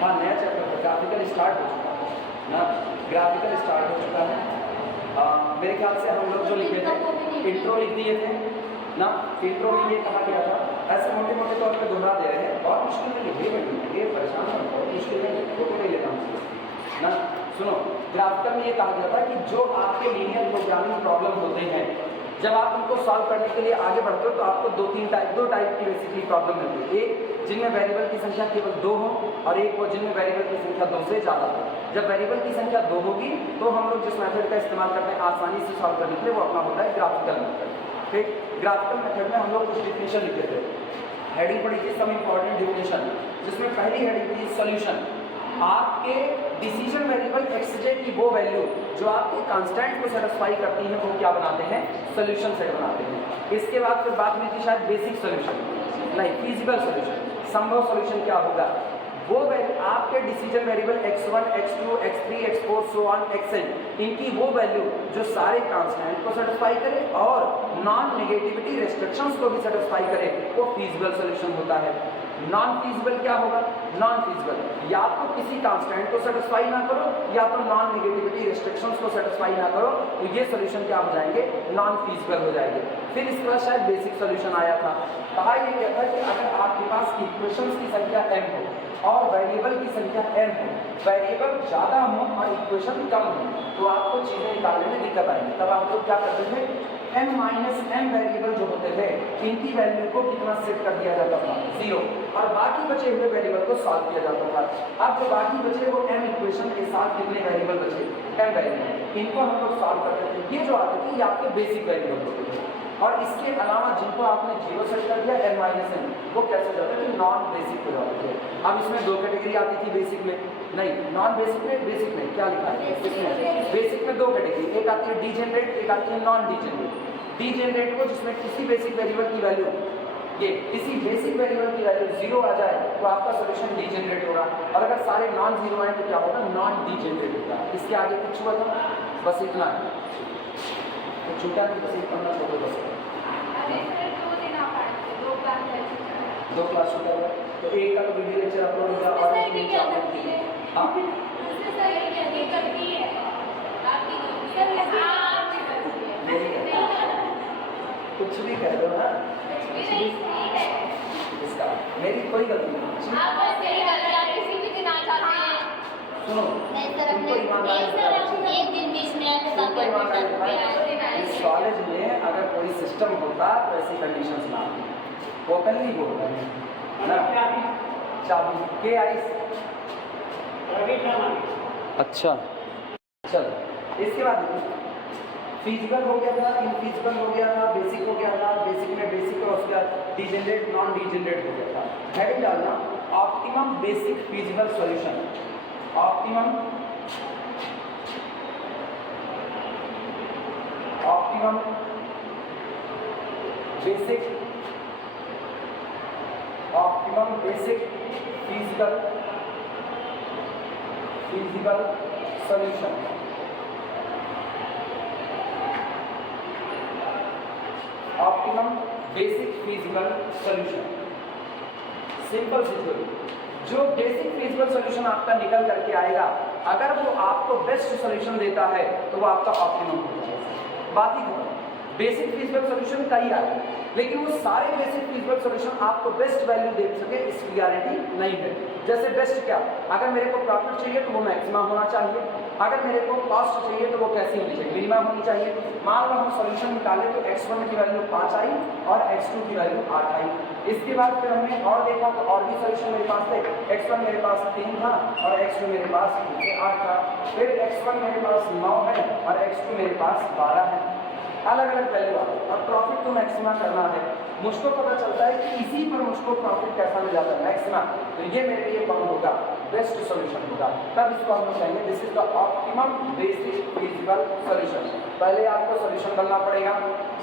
हाँ, नया chapter graphical start हो चुका है ना, ग्राफिकल स्टार्ट हो चुका है। मेरे ख्याल से हम लोग जो लिखे थे इंट्रो लिख दिए थे ना, इंट्रो में ये कहा गया था, ऐसे मोटे मोटे तौर पे दोहरा दे रहे हैं। बहुत मुश्किल में लिखे बनी ये परेशान हो, बहुत मुश्किल में फोटो नहीं लेना मुझे ना। सुनो, ग्राफिकल में ये कहा गया था कि जो आपके लीनियर प्रोग्रामिंग प्रॉब्लम होते हैं, जब आप उनको सॉल्व करने के लिए आगे बढ़ते हो तो आपको दो टाइप की बेसिकली प्रॉब्लम मिलती है। एक जिनमें वेरिएबल की संख्या केवल 2 हो, और एक वो जिनमें वेरिएबल की संख्या 2 से ज़्यादा हो। जब वेरिएबल की संख्या 2 होगी तो हम लोग जिस मेथड का इस्तेमाल करते हैं आसानी से सॉल्व करने के लिए, वो अपना होता है ग्राफिकल मेथड। ठीक, ग्राफिकल मेथड में हम लोग कुछ डिफिनेशन लिखे थे। हेडिंग पड़ी थी सम इंपॉर्टेंट डिफिनेशन, जिसमें पहली हेडिंग थी सॉल्यूशन। आपके डिसीजन वेरिएबल xj की वो वैल्यू जो आपके कांस्टेंट को सेटिस्फाई करती है, वो क्या बनाते हैं, सॉल्यूशन सेट बनाते हैं। इसके बाद फिर बात हुई थी शायद बेसिक सॉल्यूशन, नहीं फीजिबल सॉल्यूशन। संभव सॉल्यूशन क्या होगा, वो आपके decision variable x1, x2, x3, x4 so on xn, इनकी वो वैल्यू जो सारे कांस्टेंट को सेटिस्फाई करे और नॉन नेगेटिविटी रेस्ट्रिक्शंस को भी सेटिस्फाई करे, वो फीजिबल सॉल्यूशन होता है। नॉन फीजिबल क्या होगा, नॉन फीजिबल या तो किसी कांस्टेंट को सेटिस्फाई ना करो, या तो नॉन नेगेटिविटी रेस्ट्रिक्शंस को सेटिस्फाई ना करो, तो ये सॉल्यूशन क्या हो जाएंगे, नॉन फीजिबल हो जाएंगे। फिर इसके बाद शायद बेसिक सॉल्यूशन आया था। कहा ये कहता है कि अगर आपके पास इक्वेशंस की संख्या m हो और वेरिएबल की संख्या n हो, वेरिएबल ज़्यादा हो और इक्वेशन कम हो, तो आपको चीज़ें निकालने में दिक्कत आएगी। तब आप लोग क्या करते थे, n-m वेरिएबल जो होते थे इनकी वैल्यू को कितना सेट कर दिया जाता था, 0, और बाकी बचे हुए वेरिएबल को सॉल्व किया जाता था। अब जो बाकी बचे वो m इक्वेशन के साथ कितने वेरिएबल बचे, m वेरिएबल, इनको हम लोग सॉल्व करते थे। ये जो आते थे ये आपके बेसिक वेरिएबल होते थे, और इसके अलावा जिनको आपने 0 सेट कर दिया n-m, वो कैसे हो जाते थे, नॉन बेसिक हो जाते थे। अब इसमें 2 कैटेगरी आती थी बेसिक में, नहीं नॉन बेसिक में, बेसिक में क्या लिखा है, इसमें बेसिक में 2 कैटेगरी, एक आती है डीजेनरेट, एक आती है नॉन डीजेनरेट। डीजेनरेट को जिसमें किसी बेसिक वेरिएबल की वैल्यू, ये किसी बेसिक वेरिएबल की वैल्यू 0 आ जाए तो आपका सॉल्यूशन डीजेनरेट होगा, और अगर सारे नॉन 0 आए तो क्या होगा, नॉन डीजेनरेट होगा। इसके आगे कुछ हुआ था, बस इतना है, तो छूटा नहीं, बस एक पन्ना छोड़ो, बस 2 क्लास छूटा हुआ, तो एक का तो वीडियो लेक्चर अपलोड हो गया, और कुछ भी कह दो ना, इसका मेरी कोई गलती नहीं। सुनो, तुमको ईमानदारी इस कॉलेज में अगर कोई सिस्टम होता तो ऐसी कंडीशंस ना आती, ओपनली बोल रहे हैं ना। चाबी के आई, अच्छा चलो, इसके बाद फिजिकल हो गया था, इनफिजिकल हो गया था, बेसिक हो गया था, बेसिक में बेसिक और उसके बाद डीजेनरेट, नॉन डीजेनरेट हो गया था। हेडिंग डालना optimum basic physical solution, optimum basic physical solution. Optimum basic physical solution, simple physical, जो बेसिक फिजिकल सॉल्यूशन आपका निकल करके आएगा, अगर वो आपको बेस्ट सॉल्यूशन देता है तो वो आपका ऑप्टिमम हो जाएगा। बात ही खत्म। बेसिक फिजिकल सॉल्यूशन कई आए, लेकिन वो सारे बेसिक फिजिकल सॉल्यूशन आपको बेस्ट वैल्यू दे सके इसकी गारंटी नहीं है। जैसे बेस्ट क्या, अगर मेरे को प्रॉफिट चाहिए तो वो मैक्सिमम होना चाहिए, अगर मेरे को कॉस्ट चाहिए तो वो कैसी होनी चाहिए, मिनिमम होनी चाहिए। मान लो हम सॉल्यूशन निकाले तो x1 की वैल्यू 5 आई और x2 की वैल्यू 8 आई। इसके बाद फिर हमने और देखा तो और भी सॉल्यूशन मेरे पास थे, x1 मेरे पास 3 था और x2 मेरे पास 8 था, फिर x1 मेरे पास 9 है और x2 मेरे पास 12 है। अलग अलग वैल्यू आती है और प्रॉफिट को मैक्सिमम करना है। मुझको पता चलता है कि इसी पर मुझको प्रॉफिट कैसा मिल जाता है, मैक्सिमम, तो ये मेरे लिए कौन होगा, बेस्ट सॉल्यूशन होगा। तब इसको हम लोग कहेंगे this is the optimum basic physical solution. पहले आपको सॉल्यूशन बनना पड़ेगा।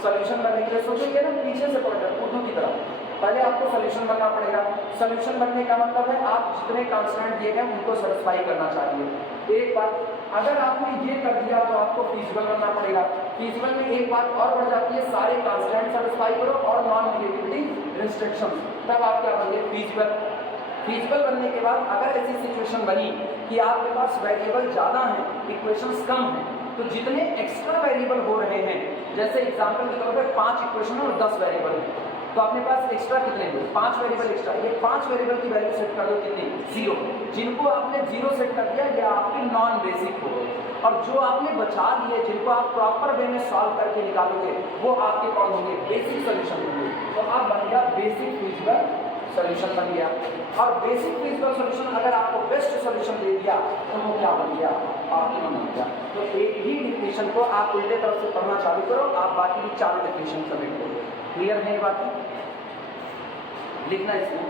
सॉल्यूशन बनने के लिए सोचिए ना, पीछे से पढ़ रहे उर्दू की तरफ, पहले आपको सॉल्यूशन बनना पड़ेगा। सॉल्यूशन बनने का मतलब है आप जितने कांस्टेंट दिए गए उनको सेटिस्फाई करना चाहिए। एक बात, अगर आपने ये कर दिया तो आपको फीजिबल बनना पड़ेगा। फीजिबल में एक बात और बढ़ जाती है, सारे कांस्टेंट सेटिस्फाई करो और नॉन नेगेटिविटी रिस्ट्रिक्शन, तब आप क्या बनेंगे फीजिबल। फीजिबल बनने के बाद अगर ऐसी सिचुएशन बनी कि आपके पास वेरिएबल ज़्यादा हैं, इक्वेशंस कम हैं, तो जितने एक्स्ट्रा वेरिएबल हो रहे हैं, जैसे एग्जांपल के तौर पर 5 इक्वेशन और 10 वेरिएबल हैं, तो अपने पास एक्स्ट्रा कितने हुए 5 वेरिएबल एक्स्ट्रा। ये 5 वेरिएबल की वैल्यू सेट कर दो कितनी 0। जिनको आपने 0 सेट कर दिया ये आपकी नॉन बेसिक हो गई, और जो आपने बचा लिए जिनको आप प्रॉपर वे में सॉल्व करके निकालोगे वो आपके कौन होंगे बेसिक सोल्यूशन होंगे। तो आप बन गया बेसिक फीजिबल सोल्यूशन बन गया। और बेसिक फीजिबल सोल्यूशन अगर आपको बेस्ट सोल्यूशन दे दिया तो वो क्या बन गया ऑप्टिमम बन गया। तो एक ही डिफिनेशन को आप उल्टे तरफ से पढ़ना चालू करो, आप बाकी भी 4 डिफिनेशन सबमिट करो। क्लियर है ये बात? लिखना इसमें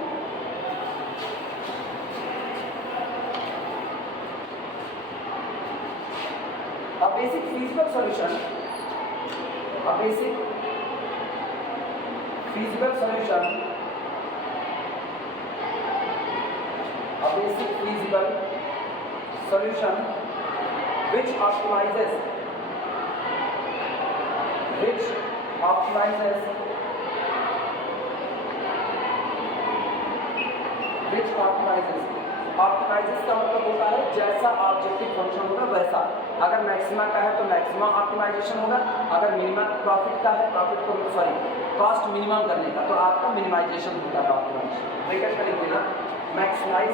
a basic feasible solution, a basic feasible solution, a basic feasible solution which optimizes ऑप्टिमाइजेस का मतलब होता है जैसा ऑब्जेक्टिव फंक्शन होगा वैसा। अगर मैक्सिमा का है तो मैक्सिमा ऑप्टिमाइजेशन होगा, अगर मिनिमम प्रॉफिट का है कॉस्ट मिनिमम करने का तो आपका मिनिमाइजेशन होता है ऑप्टिमाइजेशन। ब्रैकेट में लिख देना मैक्सिमाइज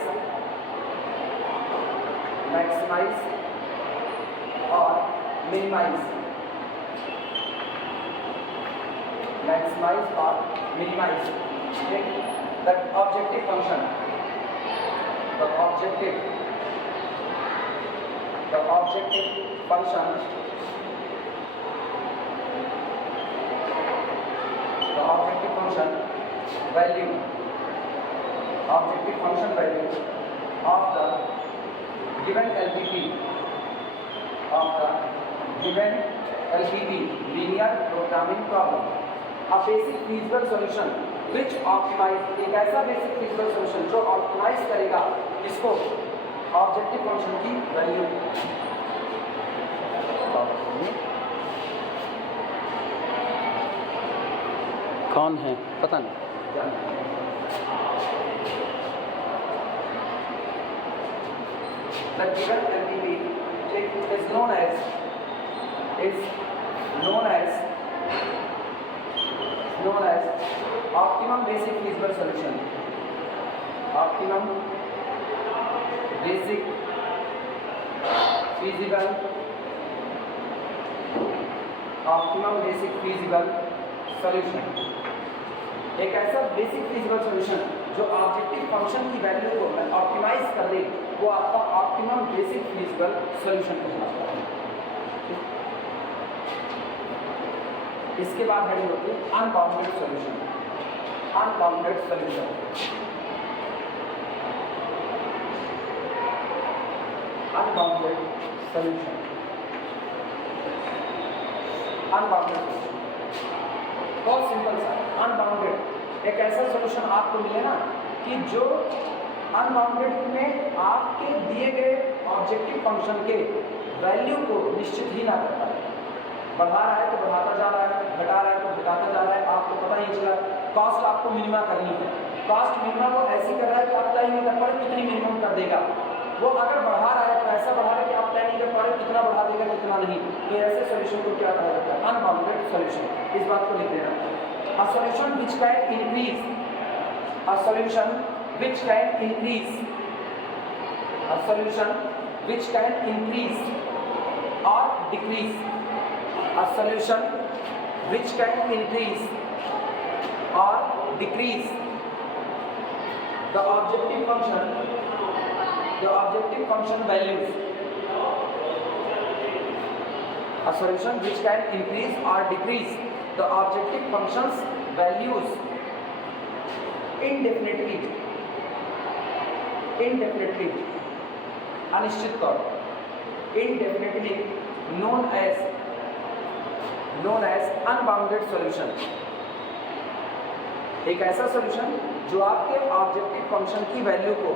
और मिनिमाइज, मैक्सिमाइज और minimise the objective function, the objective function value of the given LPP linear programming problem। A basic feasible solution which optimize, एक ऐसा बेसिक फिजिकल सोल्यूशन जो ऑप्टिमाइज करेगा इसको ऑब्जेक्टिव फंक्शन की वैल्यू। कौन है पता नहीं। The given LPP is known as optimum basic feasible solution, optimum basic feasible solution। एक ऐसा बेसिक फिजिबल सॉल्यूशन जो ऑब्जेक्टिव फंक्शन की वैल्यू को ऑप्टिमाइज कर दे वो आपका ऑप्टिमम बेसिक फिजिबल सॉल्यूशन कहलाता है। इसके बाद हेडिंग होती है unbounded solution. Unbounded solution, unbounded solution, unbounded solution बहुत सिंपल सा। अनबाउंडेड एक ऐसा सॉल्यूशन आपको मिले ना कि जो अनबाउंडेड में आपके दिए गए ऑब्जेक्टिव फंक्शन के वैल्यू को निश्चित ही ना कर पाए। बढ़ा रहा है तो बढ़ाता जा रहा है, घटा रहा है तो घटाता जा रहा है, आपको पता ही चला। कॉस्ट आपको मिनिमा करनी है, कॉस्ट मिनिमा वो ऐसी कर रहा है कि आप तय नहीं कर पा रहे कितनी मिनिमम कर देगा। वो अगर बढ़ा रहा है तो ऐसा बढ़ा रहा है कि आप तय नहीं कर पा रहे कितना बढ़ा देगा कितना नहीं। तो ऐसे सॉल्यूशन को क्या कहा जाता है अनबाउंडेड सॉल्यूशन। इस बात को लिख देना। A solution which can increase, a solution which can increase, a solution which can increase or decrease, a solution which can increase or decrease the objective function values, a solution which can increase or decrease the objective functions values indefinitely, अनिश्चित तौर, indefinitely known as unbounded solution। एक ऐसा solution जो आपके objective function की value को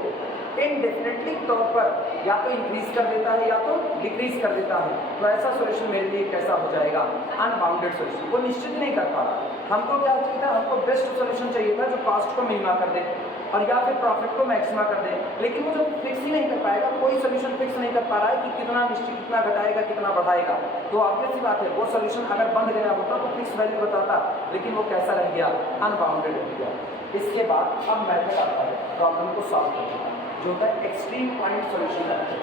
indefinitely तौर पर या तो इंक्रीज कर देता है या तो डिक्रीज कर देता है। तो ऐसा सॉल्यूशन मेरे लिए कैसा हो जाएगा अनबाउंडेड सॉल्यूशन। वो निश्चित नहीं कर पा रहा हमको क्या चाहिए था, हमको बेस्ट सोल्यूशन चाहिए था जो कॉस्ट को मिनिमा कर दे और या फिर प्रॉफिट को मैक्सिमा कर दे। लेकिन वो जो फिक्स ही नहीं कर पाएगा, कोई सोल्यूशन फिक्स नहीं कर पा रहा है कि कितना निश्चित, कितना घटाएगा, कितना बढ़ाएगा, तो ऑब्वियस सी बात है वो सोल्यूशन अगर बंद गया होता तो फिक्स वैल्यू बताता, लेकिन वो कैसा रह गया, अनबाउंडेड रह गया। इसके बाद अब मेथड आता है प्रॉब्लम को सॉल्व करने का, जो होता है extreme point solution method.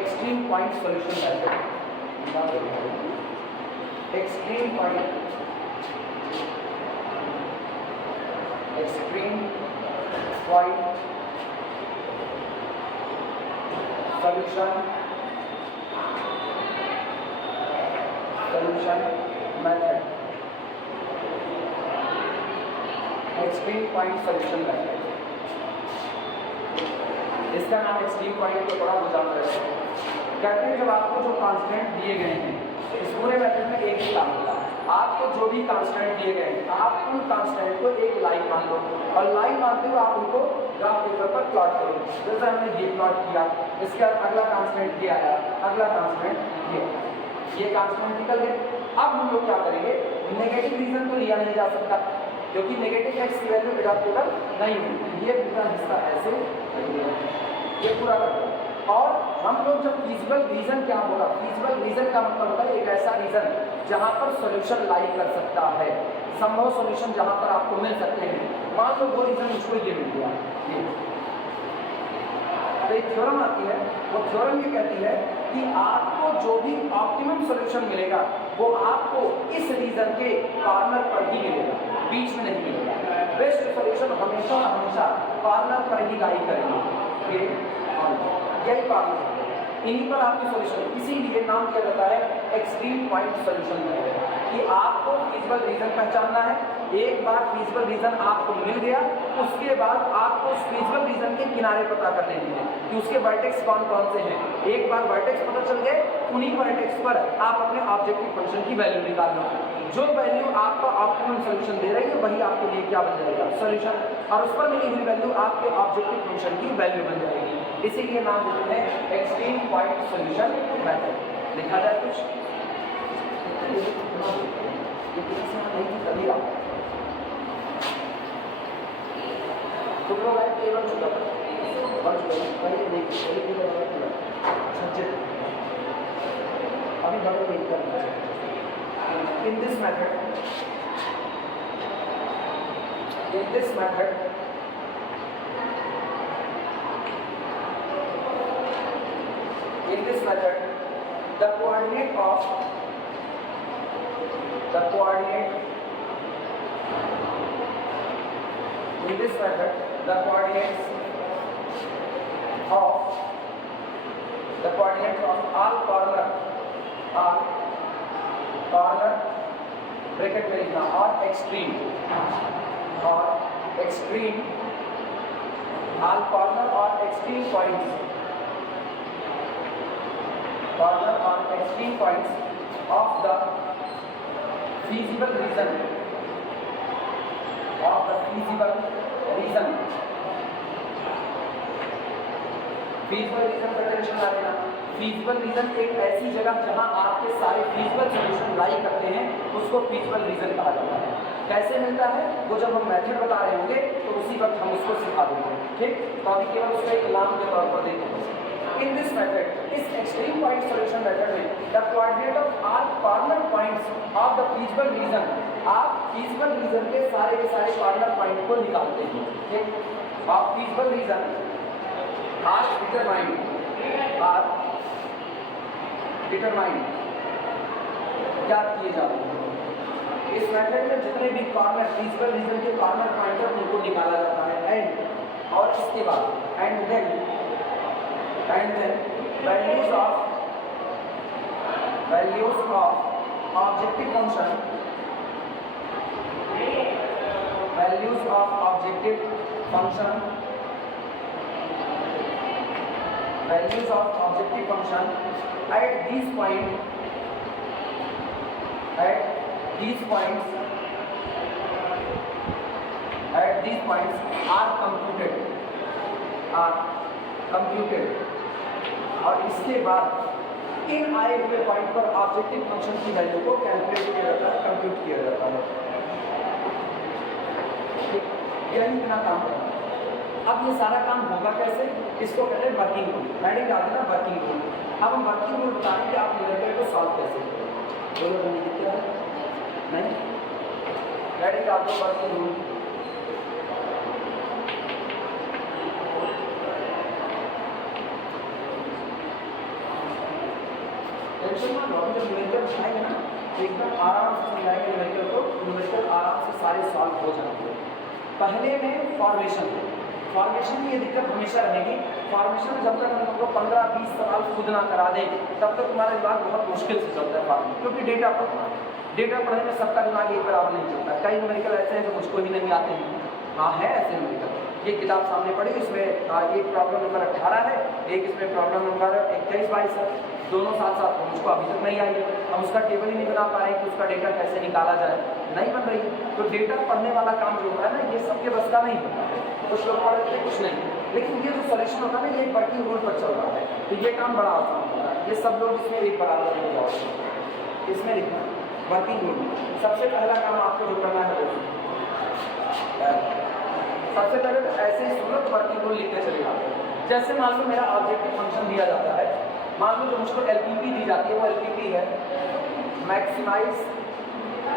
Extreme point solution method, extreme point, extreme point solution method, extreme point solution method. इसका नाम एक्सट्रीम पॉइंट को थोड़ा बुझा रहे हैं। कहते हैं जब आपको जो कांस्टेंट दिए गए हैं, इस पूरे मेथड में एक ही काम होता है, आपको जो भी कांस्टेंट दिए गए हैं आप उन कांस्टेंट को एक लाइन मान लो और लाइन मानते हुए आप उनको ग्राफ पेपर पर प्लॉट करो। जैसे हमने ये प्लॉट किया, इसके बाद अगला कांस्टेंट ये आया, अगला कांस्टेंट ये कांस्टेंट निकल गए। अब हम लोग क्या करेंगे, नेगेटिव रीजन तो लिया नहीं जा सकता क्योंकि नेगेटिव एक्स की वैल्यू एडाप्टेबल नहीं हुई, ये पूरा हिस्सा ऐसे ये पूरा कर। और हम लोग जब फीजिबल रीजन क्या होगा, फीजिबल रीजन का मतलब होता है एक ऐसा रीजन जहाँ पर सॉल्यूशन लाई कर सकता है, संभव सॉल्यूशन जहाँ पर आपको मिल सकते हैं। मान लो वो रीजन मुझको ये मिल गया, ये तो एक थ्योरम आती है, वो थ्योरम ये कहती है कि आपको जो भी ऑप्टिमम सॉल्यूशन मिलेगा वो आपको इस रीजन के कॉर्नर पर ही मिलेगा, बीच में नहीं मिलेगा। बेस्ट सॉल्यूशन हमेशा हमेशा कॉर्नर पर ही लाई करेंगे, यही कॉर्नर, इन्हीं पर आपकी सॉल्यूशन, इसीलिए नाम क्या रहता है एक्सट्रीम पॉइंट सॉल्यूशन मेथड, कि आपको फीजिबल रीजन पहचानना है। एक बार फीजिबल रीजन आपको मिल गया, उसके बाद आपको उस फीजिबल रीजन के किनारे पता कर लेने हैं कि उसके वर्टेक्स कौन कौन से हैं। एक बार वर्टेक्स पता चल गए, उन्हीं वर्टेक्स पर आप अपने ऑब्जेक्टिव फंक्शन की वैल्यू निकाल लो। जो वैल्यू आपका ऑप्टिमम सॉल्यूशन दे रही है वही आपके लिए क्या बन जाएगा, सॉल्यूशन, और उस पर मिली हुई वैल्यू आपके ऑब्जेक्टिव फंक्शन की वैल्यू बन जाएगी। इसीलिए नाम देते हैं एक्सट्रीम पॉइंट सॉल्यूशन मेथड। लिखा जाए कुछ तुम लोग आए तो ये बन चुका पहले देखिए अभी बड़े वेट करना है। In this method, the coordinate of the coordinates of all corner bracket में लिखना और एक्सट्रीम ऑल कॉर्नर और extreme points of the feasible reason का टेंशन ना लेना। फीजिबल रीजन एक ऐसी जगह जहां आपके सारे फीजिबल सॉल्यूशन लाई करते हैं उसको फीजिबल रीजन कहा जाता है। कैसे मिलता है वो जब हम मेथड बता रहे होंगे तो उसी वक्त हम उसको सिखा देंगे, ठीक। तो अभी केवल उसका एक नाम के तौर पर देखेंगे। इन दिस मेथड, इस एक्सट्रीम पॉइंट सॉल्यूशन मेथड में the coordinate of all corner points of the feasible region, आप फीजिबल रीजन के सारे कॉर्नर पॉइंट को निकालते हैं, ठीक। Of feasible region are determined ज्ञात किए जाते हैं। इस मेथड में जितने भी कॉर्नर फीजिबल रीजन के कॉर्नर पॉइंट है उनको निकाला जाता है एंड, और इसके बाद and then values of objective function, at these points at at these points are computed और इसके बाद इन आए हुए पॉइंट पर ऑब्जेक्टिव फंक्शन की वैल्यू को कैलकुलेट किया जाता है, कंप्यूट किया जाता है। यही इतना काम करना है। अब ये सारा काम होगा कैसे, इसको कहते हैं वर्किंग रूल। हेडिंग डाल देना वर्किंग रूल। अब हम वर्किंग रूल बताएंगे आप न्यूमेरिकल को सॉल्व कैसे करें। बोलो नहीं दिख रहा है नहीं, हेडिंग डाल दो वर्किंग रूल। टेंशन मत लो, जब न्यूमेरिकल बनाएंगे ना एकदम आराम से समझाएंगे न्यूमेरिकल को, न्यूमेरिकल आराम से सारे सॉल्व हो जाएंगे। पहले में फॉर्मेशन की ये दिक्कत हमेशा रहेगी। फॉर्मेशन में जब तक हम लोग 15-20 सवाल खुद ना करा दें तब तक तुम्हारा दिमाग बहुत मुश्किल से चलता है फॉर्मेशन, क्योंकि डेटा पढ़ने में सबका दिमाग एक बराबर नहीं चलता। कई न्यूमेरिकल ऐसे हैं जो मुझको ही नहीं आते हैं। हाँ है ऐसे न्यूमेरिकल। ये किताब सामने पड़ी, इसमें एक प्रॉब्लम नंबर 18 है, एक इसमें प्रॉब्लम नंबर 21-22 है, दोनों साथ साथ मुझको अभी तक नहीं आई है। हम उसका टेबल ही नहीं बना पा रहे हैं कि उसका डेटा कैसे निकाला जाए, नहीं बन रही है। तो डेटा पढ़ने वाला काम जो होता है ना, ये सबके बस का नहीं होता है। कुछ लोग पढ़ते हैं कुछ नहीं, लेकिन ये जो सॉल्यूशन होता है ना, ये वर्किंग रूल पर चल रहा है, तो ये काम बड़ा आसान होता है। ये सब लोग इसमें एक बराबर हो जाओ, इसमें लिखना वर्किंग रूल। सबसे पहला काम आपको जो करना है सबसे पहले तो ऐसे ही सुनो तो वर्किंग रूल लिखते चले जाते हैं। जैसे मान लो मेरा ऑब्जेक्टिव फंक्शन दिया जाता है, मान लो जो मुझको एलपीपी दी जाती है वो एलपीपी है maximise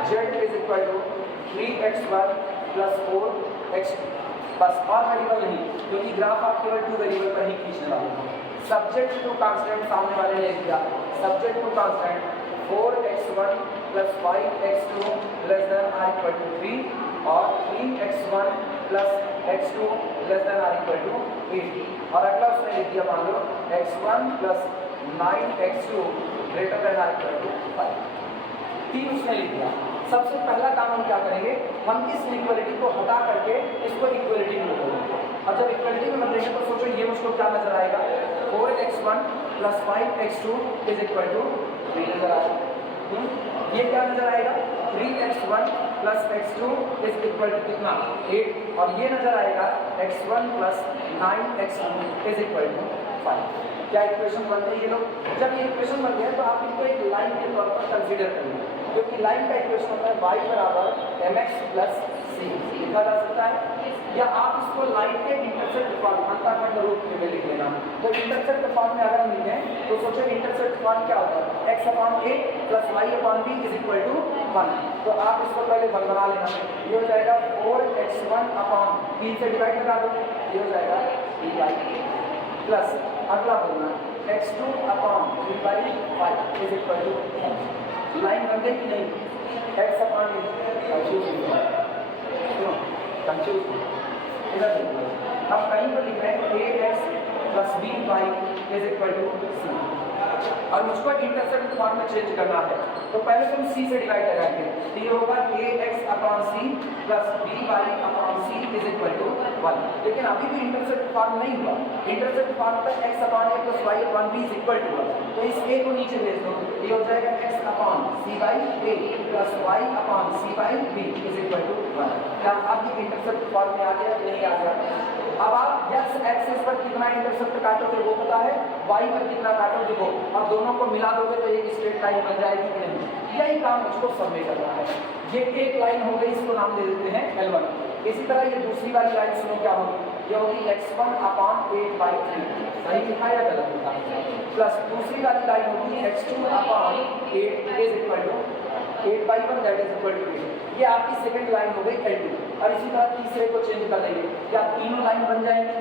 z is equal to 3x1 plus 4x2, बस और वेरिएबल नहीं, क्योंकि ग्राफ आप केवल 2 वेरिएबल पर ही खींचने वाले हैं। सब्जेक्ट टू कांस्टेंट सामने वाले ने लिख दिया, subject to constant 4x1 plus 5x2 less than or equal to 3 और 3x1 plus x2 less than or equal to 8। और अगला उसने लिख दिया मान लो x1 plus 9x2 greater than or equal to 5। 3 उसने लिख दिया। सबसे पहला काम हम क्या करेंगे, हम इस इक्वलिटी को हटा करके इसको इक्वलिटी में बदलेंगे। और जब इक्वलिटी में बदलेंगे तो सोचो ये मुझको क्या नजर आएगा, 4x1 plus 5x2 is equal to 3 नजर आएगा। ये क्या नजर आएगा, 3x1 plus x2 is equal to कितना 8, और ये नजर आएगा x1 plus 9x2 is equal to 5। क्या इक्वेशन बन गई ये लोग? जब ये इक्वेशन बन गया तो आप इनको एक लाइन के तौर पर कंसीडर करेंगे, क्योंकि लाइन का इक्वेशन होता है y बराबर mx प्लस c, लिखा जा सकता है। या आप इसको लाइन के इंटरसेप्ट फॉर्म अंतःखंड रूप में लिख लेना। तो इंटरसेप्ट फॉर्म में अगर हम लिखें तो सोचो इंटरसेप्ट फॉर्म क्या होता है, x upon a plus y upon b is equal to 1। तो आप इसको पहले बना लेना, ये हो जाएगा 4x1 अपॉन 3 से डिवाइड करा दो, ये हो जाएगा 3y प्लस अगला बोलना x2 upon 3/5 is equal to 1। Line बन गई कि नहीं, x अपॉन कंफ्यूज इधर देखो। अब कहीं पर लिख रहे हैं ax plus by is equal to c, और मुझको इंटरसेप्ट फॉर्म में चेंज करना है। तो पहले तो हम c से डिवाइड लगाएंगे, तो ये होगा ax upon c plus by upon c is equal to 1। लेकिन अभी भी इंटरसेप्ट फॉर्म नहीं हुआ। इंटरसेप्ट फॉर्म पर x upon a plus y upon b is equal to 1, तो इस a को नीचे भेज दो, ये हो जाएगा x upon c by a plus y upon c by b is equal to 1। क्या आप ये इंटरसेप्ट फॉर्म में आ गया कि नहीं आ गया? अब आप x एक्सिस पर कितना इंटरसेप्ट काटोगे वो पता है, y पर कितना काटोगे वो, और दोनों को मिला दोगे तो एक स्ट्रेट लाइन बन जाएगी कि नहीं? यही काम मुझको सब में करना है। ये एक लाइन हो गई, इसको नाम दे देते हैं L1। इसी तरह ये दूसरी वाली लाइन सुनो क्या होगी, ये होगी x1 अपॉन 8/3, सही लिखा या गलत लिखा, प्लस दूसरी वाली लाइन होगी x2 upon 8 is equal to 8/1 that is equal to 8। ये आपकी सेकंड लाइन हो गई L2। और इसी तरह तीसरे को चेंज कर देंगे, क्या तीनों लाइन बन जाएंगी?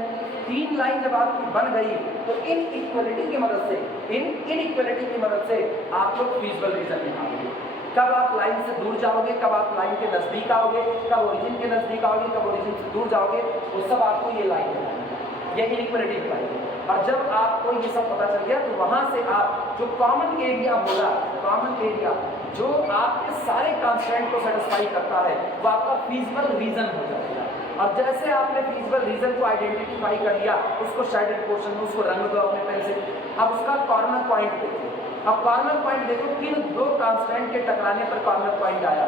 3 लाइन जब आपकी बन गई तो इन इक्वलिटी की मदद से, इन इक्वलिटी की मदद से आप लोग फीजिबल रीजन निकालेंगे। कब आप लाइन से दूर जाओगे, कब आप लाइन के नजदीक आओगे, कब ओरिजिन के नजदीक आओगे, कब ओरिजिन से दूर जाओगे, वो सब आपको ये लाइन बताएगी, ये इनइक्वलिटी बताएगी। और जब आपको ये सब पता चल गया तो वहां से आप जो कॉमन एरिया बोला, कॉमन एरिया जो आपके सारे कंस्ट्रेंट को सेटिस्फाई करता है वो आपका फीजिबल रीजन हो जाएगा। और जैसे आपने फीजिबल रीजन को आइडेंटिफाई कर लिया, उसको शेडेड पोर्शन में उसको रंग दो अपने पेन से। अब उसका कॉर्नर पॉइंट देखिए, अब कॉर्नर पॉइंट देखो, किन दो कांस्टेंट के टकराने पर कॉर्नर पॉइंट आया,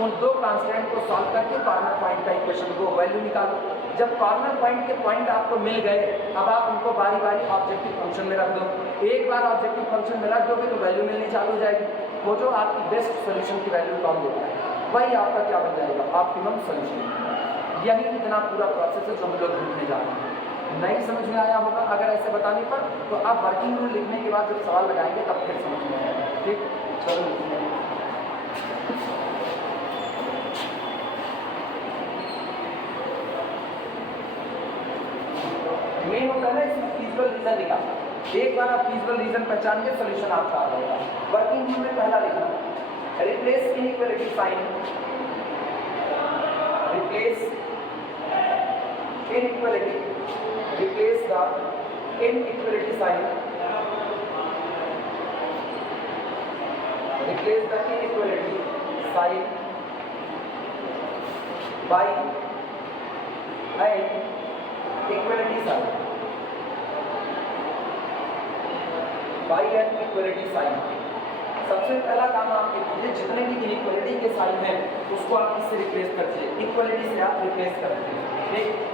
उन दो कांस्टेंट को सॉल्व करके कॉर्नर पॉइंट का इक्वेशन को वैल्यू निकालो। जब कॉर्नर पॉइंट के पॉइंट आपको मिल गए, अब आप उनको बारी बारी ऑब्जेक्टिव फंक्शन में रख दो। एक बार ऑब्जेक्टिव फंक्शन में रख दोगे तो वैल्यू मिलनी चालू हो जाएगी। वो जो आपकी बेस्ट सोल्यूशन की वैल्यू कम होता है, वही आपका क्या बन जाएगा, ऑप्टिमम सोल्यूशन। यही इतना पूरा प्रोसेस है जो हम लोग ढूंढने जा रहे हैं। नहीं समझ में आया होगा अगर ऐसे बताने पर, तो आप वर्किंग रूल लिखने के बाद जब सवाल लगाएंगे तब फिर समझ में आएगा। ठीक, चलो मेन होता है ना इसमें फीजिबल रीजन निकालना। एक बार आप फीजिबल रीजन पहचान के सोल्यूशन आपका आ जाएगा। वर्किंग रूल में पहला लिखना, replace inequality sign, replace inequality, replace the inequality sign, replace the inequality sign by and equality sign, by and equality sign। सबसे पहला काम आप कीजिए, जितने भी इनइक्वालिटी के साइन हैं उसको आप इससे रिप्लेस कर दीजिए, इक्वालिटी से आप रिप्लेस कर दीजिए।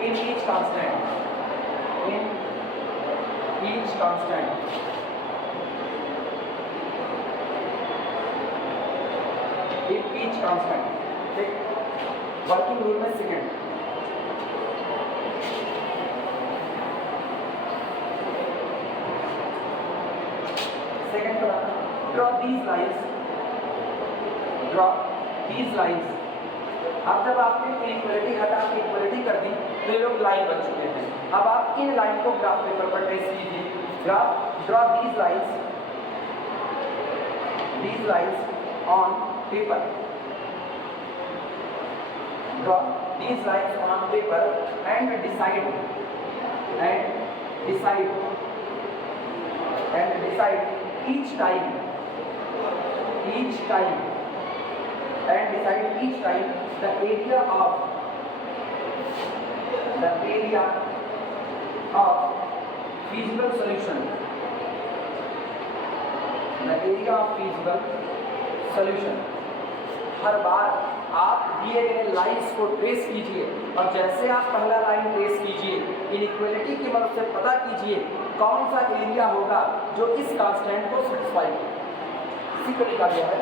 In each constant, in each constant in each constant. ठीक, वर्किंग रूल में सेकेंड, सेकेंड का draw these lines, draw these lines। अब जब आपने इनइक्वालिटी हटा के इक्वालिटी कर दी तो ये लोग लाइन बन चुके हैं। अब आप इन लाइन को ग्राफ पेपर पर ट्रेस कीजिए। Graph, draw these lines on paper, draw these lines on paper and decide each time and decide each time the area of feasible solution, the area of feasible solution। हर बार आप दिए गए lines को trace कीजिए और जैसे आप पहला line trace कीजिए, इनइक्वालिटी की मदद से पता कीजिए कौन सा एरिया होगा जो इस कांस्टेंट को सेटिस्फाई करे। इसी को लिखा गया है,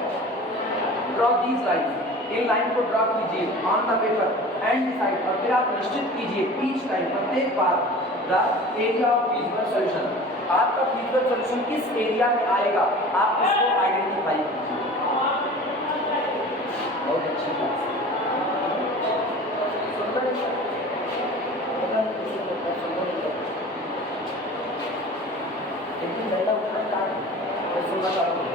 ड्रॉ दीज लाइंस, इन लाइन को ड्रॉ कीजिए on the paper and decide, और फिर आप निश्चित कीजिए ईच टाइम, प्रत्येक बार, the area of feasible solution. आपका फीजिबल सॉल्यूशन किस एरिया में आएगा आप उसको आइडेंटिफाई कीजिए। बहुत अच्छी बात, लेकिन पहला उत्तर का सुनना चालू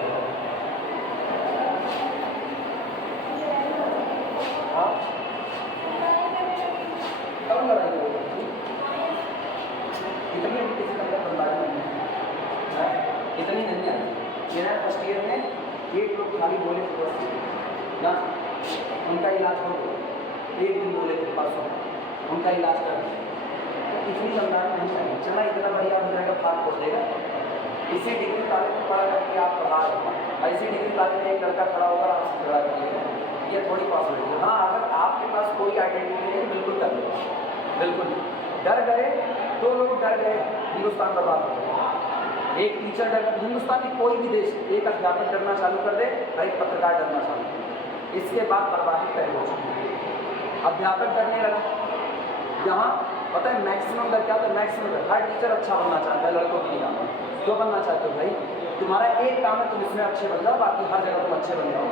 कब लड़ाई होगी, इतनी अभी किसी का बर्बादी नहीं है, इतनी नहीं है। मेरा फर्स्ट ईयर में एक लोग खाली बोले ना, उनका इलाज हो गया, एक दिन बोले थे परसों, उनका इलाज कर तो इतनी समझाना नहीं चाहिए। चला इतना बढ़िया हो जाएगा, फाट खोल देगा। इसी डिग्री कॉलेज में पढ़ा करके आप पढ़ा रहे, ऐसी डिग्री कॉलेज में एक लड़का खड़ा होकर आपसे झगड़ा कर लेगा, ये थोड़ी पॉसिबिलिटी है। हाँ, अगर आपके पास कोई आइडेंटिटी नहीं है बिल्कुल कर लो, बिल्कुल। डर गए, दो लोग डर गए, हिंदुस्तान बर्बाद हो गया। एक टीचर डर, हिंदुस्तान में कोई भी देश, एक अध्यापक डरना चालू कर दे और एक पत्रकार डरना चालू कर दे, इसके बाद बर्बादी तय हो चुकी है। अध्यापक डरने लगा, यहाँ पता है मैक्सिमम डर क्या होता है, मैक्सिमम हर टीचर अच्छा बनना चाहता है, लड़कों की निगाह में। क्यों बनना चाहते हो भाई, तुम्हारा एक काम है तुम इसमें अच्छे बन जाओ, बाकी हर जगह तुम अच्छे बन जाओ।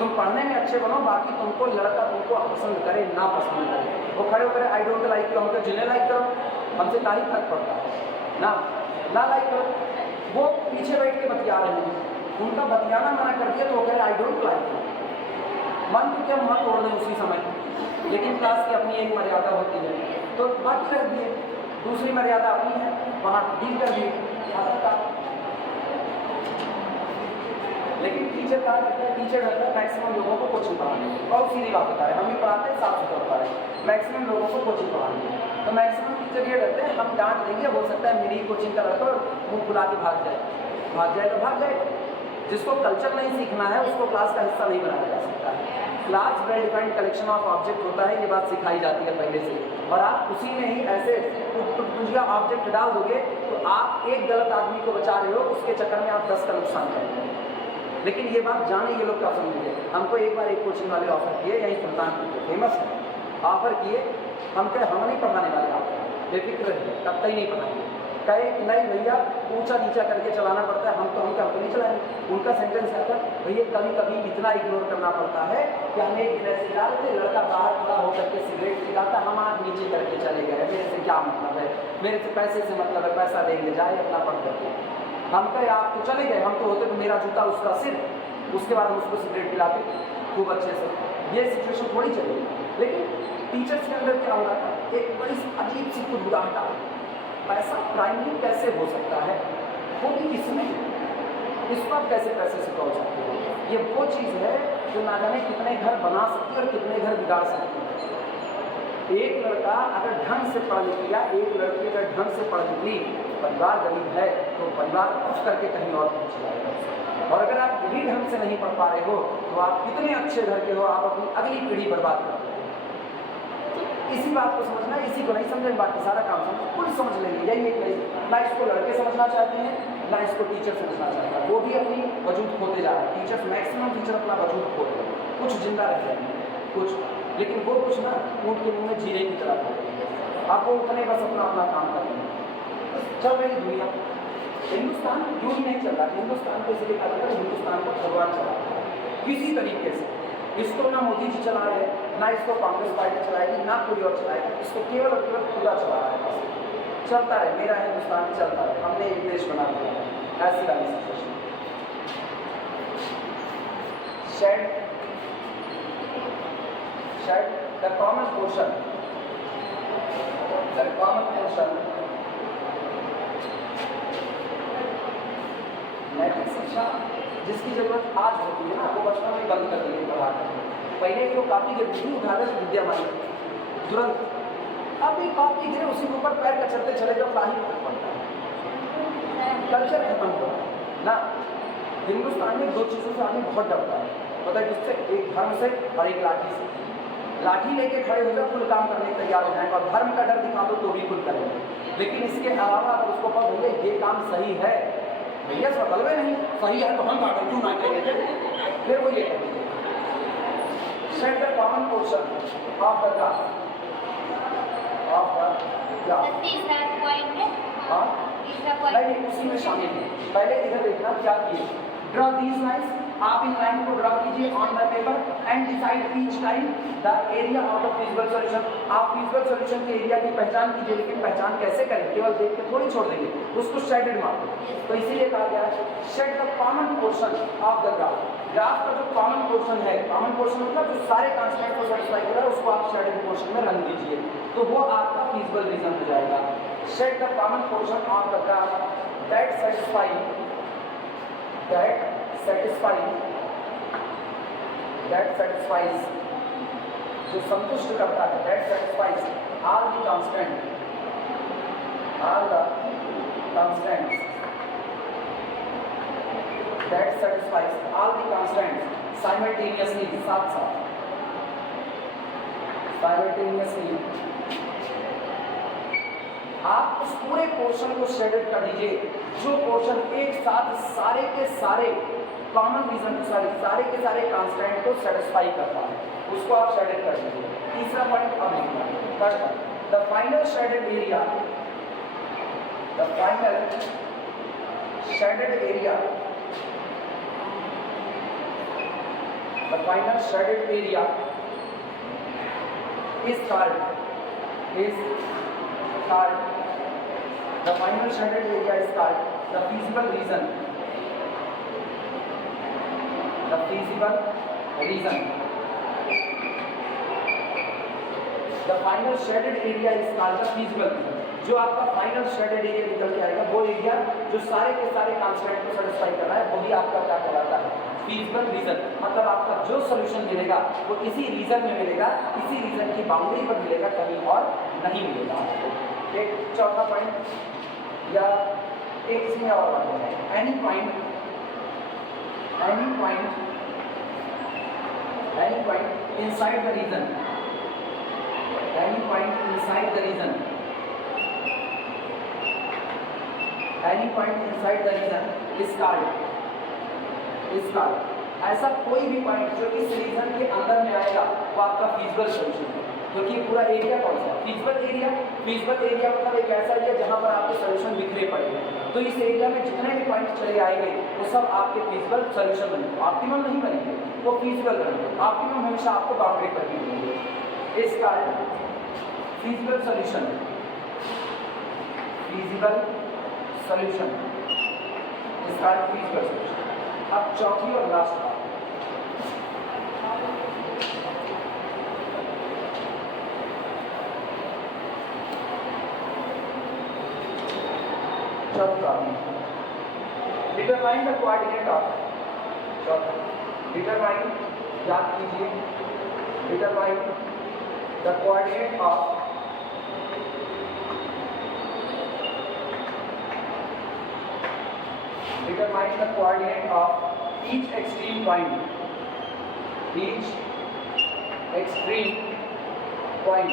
तुम पढ़ने में अच्छे बनो, बाकी तुमको लड़का तुमको पसंद करे ना पसंद करे, वो खड़े होकर आई डोंट लाइक करो, हमको जिन्हें लाइक करो, हमसे क्या ही फर्क पड़ता है ना, ना लाइक करो। वो पीछे बैठ के बतिया रहे हैं, उनका बतियाना मना कर दिया तो वो कह रहे आई डोंट लाइक करो। मन तो क्या मन तोड़ दें उसी समय, लेकिन क्लास की अपनी एक मर्यादा होती है, तो बात कर दिए, दूसरी मर्यादा अपनी है, वहाँ डील कर दिए। लेकिन टीचर कहा करता है, टीचर रहता है मैक्सिमम लोगों को कोचिंग पढ़ाने, बहुत सीधी बात बता रहे हैं, हम भी पढ़ाते हैं, साफ सुथरा पढ़ा रहे हैं, मैक्सिमम लोगों को कोचिंग पढ़ाने। तो मैक्सिमम टीचर ये रहते हैं हम डांट देंगे, हो सकता है मेरी कोचिंग का लड़का मुँह फुला के भाग जाए तो भाग जाए, जिसको कल्चर नहीं सीखना है उसको क्लास का हिस्सा नहीं बनाया जा सकता है। Class well defined collection of object होता है, ये बात सिखाई जाती है पहले से ही, और आप उसी में ही ऐसे टुटपुंजिया ऑब्जेक्ट डाल दोगे तो आप एक गलत आदमी को बचा रहे हो, उसके चक्कर में आप 10 का नुकसान करोगे। लेकिन ये बात जाने ये लोग क्या समझेंगे। हमको एक बार एक कोचिंग वाले ऑफर किए, यही सुल्तानपुर के फेमस है, ऑफर किए, हम कहे हम नहीं पढ़ाने वाले, आप बेफिक्र है तब तक नहीं पढ़ाएंगे। कहे कि नहीं भैया ऊंचा नीचा करके चलाना पड़ता है, हमको नहीं चलाएंगे। उनका सेंटेंस क्या था, भैया कभी कभी इतना इग्नोर करना पड़ता है कि हमें एक दिन ऐसे जा रहे थे, लड़का बाहर खड़ा होकर के सिगरेट पिलाता, हम आँख नीचे करके चले गए, मेरे से क्या मतलब है, मेरे से पैसे से मतलब है, पैसा देंगे जाए अपना पढ़ करके। हम कहे आप तो चले गए, हम तो होते तो मेरा जूता उसका सिर, उसके बाद हम उसको सिगरेट पिलाते खूब अच्छे से। ये सिचुएशन थोड़ी चलेगी। लेकिन टीचर्स के अंदर क्या हो रहा था, एक बड़ी अजीब सी खुदबुदाहट आ गई। पैसा प्राइमरी कैसे हो सकता है, वो भी किसमें, इसको आप कैसे पैसे से तोड़ सकते हो। ये वो चीज़ है जो ना जाने कितने घर बना सकती है और कितने घर बिगाड़ सकती है। एक लड़का अगर ढंग से पढ़ लिख लिया, एक लड़की अगर ढंग से पढ़ लिख ली, परिवार गरीब है तो परिवार कुछ करके कहीं और पहुँच जाएगा। और अगर आप यही ढंग से नहीं पढ़ पा रहे हो तो आप कितने अच्छे घर के हो, आप अपनी अगली पीढ़ी बर्बाद कर दोगे। इसी बात को समझना, इसी को नहीं समझें बाकी सारा काम समझ कुल समझ लेंगे। यही एक नहीं, ना इसको लड़के समझना चाहते हैं ना इसको टीचर समझना चाहता है, वो भी अपनी वजूद खोते जा रहे हैं। टीचर्स मैक्सिमम टीचर अपना वजूद खो रहे हैं, कुछ जिंदा रह जाएंगे कुछ, लेकिन वो कुछ ना ऊँट के मुँह में जीरे की तरह हो, आप वो उतने बस अपना अपना काम कर रहे हैं। चल रही दुनिया, हिंदुस्तान यूँ ही नहीं चल रहा। हिंदुस्तान को इसलिए कहा जाता है हिंदुस्तान को भगवान चला किसी तरीके से। इसको ना मोदी जी चला रहे हैं, ना इसको कांग्रेस पार्टी चलाएगी, ना कोई और चलाएगी, इसको केवल और केवल खुदा चला रहा है। बस चलता रहे, मेरा हिंदुस्तान चलता रहे, हमने एक देश बना दिया है, ऐसी वाली situation. Shade the common portion, the common portion नैतिक शिक्षा जिसकी जरूरत आज होती है ना, वो बचपन में बंद कर देंगे पढ़ा कर। पहले जो कॉपी के बुद्धि उठा दे विद्या मानी तुरंत, अब ये कॉपी गिरे उसी के ऊपर पैर कचरते चले जाओ, का ही फर्क पड़ता है। कल्चर खत्म हुआ ना। हिंदुस्तान में दो चीज़ों से आदमी बहुत डरता है, पता है किससे, एक धर्म से और एक लाठी से। लाठी लेके खड़े हो जाओ, कुल काम करने के तैयार हो जाएंगे, और धर्म का डर दिखा दो तो भी कुल करेंगे। लेकिन इसके अलावा अगर उसको पता भैया ये काम सही है, भैया इसका मतलब नहीं सही है तो हम बात क्यों ना करेंगे, फिर वो ये करेंगे। Set the common portion of the graph, हाँ नहीं उसी में शामिल है। पहले इधर देखना क्या किए, ड्रॉ दीज लाइन्स, आप इन लाइन को ड्रॉ कीजिए on the paper and decide each time the area of the feasible solution. आप फिजिबल सॉल्यूशन के एरिया की पहचान कीजिए, लेकिन पहचान कैसे करें, केवल देख के थोड़ी छोड़ देंगे, उसको शेडेड मार दो। तो इसीलिए कहा गया है shade the common portion of the graph. Graph का जो कॉमन पोर्शन है, कॉमन पोर्शन मतलब जो सारे कांस्टेंट को सेटिस्फाई कर रहा है, उसको आप शेडेड पोर्शन में रख दीजिए, तो वो आपका फिजिबल रीजन हो जाएगा। Shade the common portion of the graph that satisfies जो संतुष्ट करता है, that satisfies all the constants that satisfies all the constants simultaneously, साथ साथ simultaneously आप उस पूरे पोर्शन को शेडेड कर दीजिए जो पोर्शन एक साथ सारे के सारे कॉमन रीजन सारे के सारे कांस्टेंट को सेटिस्फाई करता है, उसको आप शेडेड कर दीजिए। तीसरा पॉइंट अब लिखना, the final shaded area, the final shaded area, the final shaded area is called the final shaded area is called the feasible region. The feasible region. The final shaded area is called the feasible region. जो आपका final shaded area निकल के आएगा, वो area जो सारे के सारे कांस्टेंट को सेटिस्फाई कर रहा है, वही आपका क्या कहलाता है, फीजिबल रीजन। मतलब आपका जो सोल्यूशन मिलेगा वो इसी रीजन में मिलेगा, इसी रीजन की बाउंड्री पर मिलेगा, कहीं और नहीं मिलेगा आपको। एक चौथा पॉइंट या एक इसमें और बात है, any point any point inside the region, any point inside the region, any point inside the region is called ऐसा कोई भी पॉइंट जो इस रीजन के अंदर में आएगा वो आपका फीजिबल सॉल्यूशन है। क्योंकि पूरा एरिया कौन सा है? फीजिबल एरिया मतलब एक ऐसा एरिया जहां पर आपके सॉल्यूशन बिखरे पड़े हैं। तो इस एरिया में जितने भी पॉइंट चले आएंगे वो सब आपके फीजिबल सॉल्यूशन बनेंगे, ऑप्टिमम नहीं बनेंगे, वो फीजिबल बनेंगे। ऑप्टिमम हमेशा आपको बाउंड्री पर ही मिलेंगे। इसका फीजिबल सॉल्यूशन, फीजिबल सॉल्यूशन, इसका फीजिबल सॉल्यूशन। अब चौथी और लास्ट बात, determine the coordinate of, determine, याद कीजिए, determine the coordinate of determine the coordinate of each extreme point, each extreme point,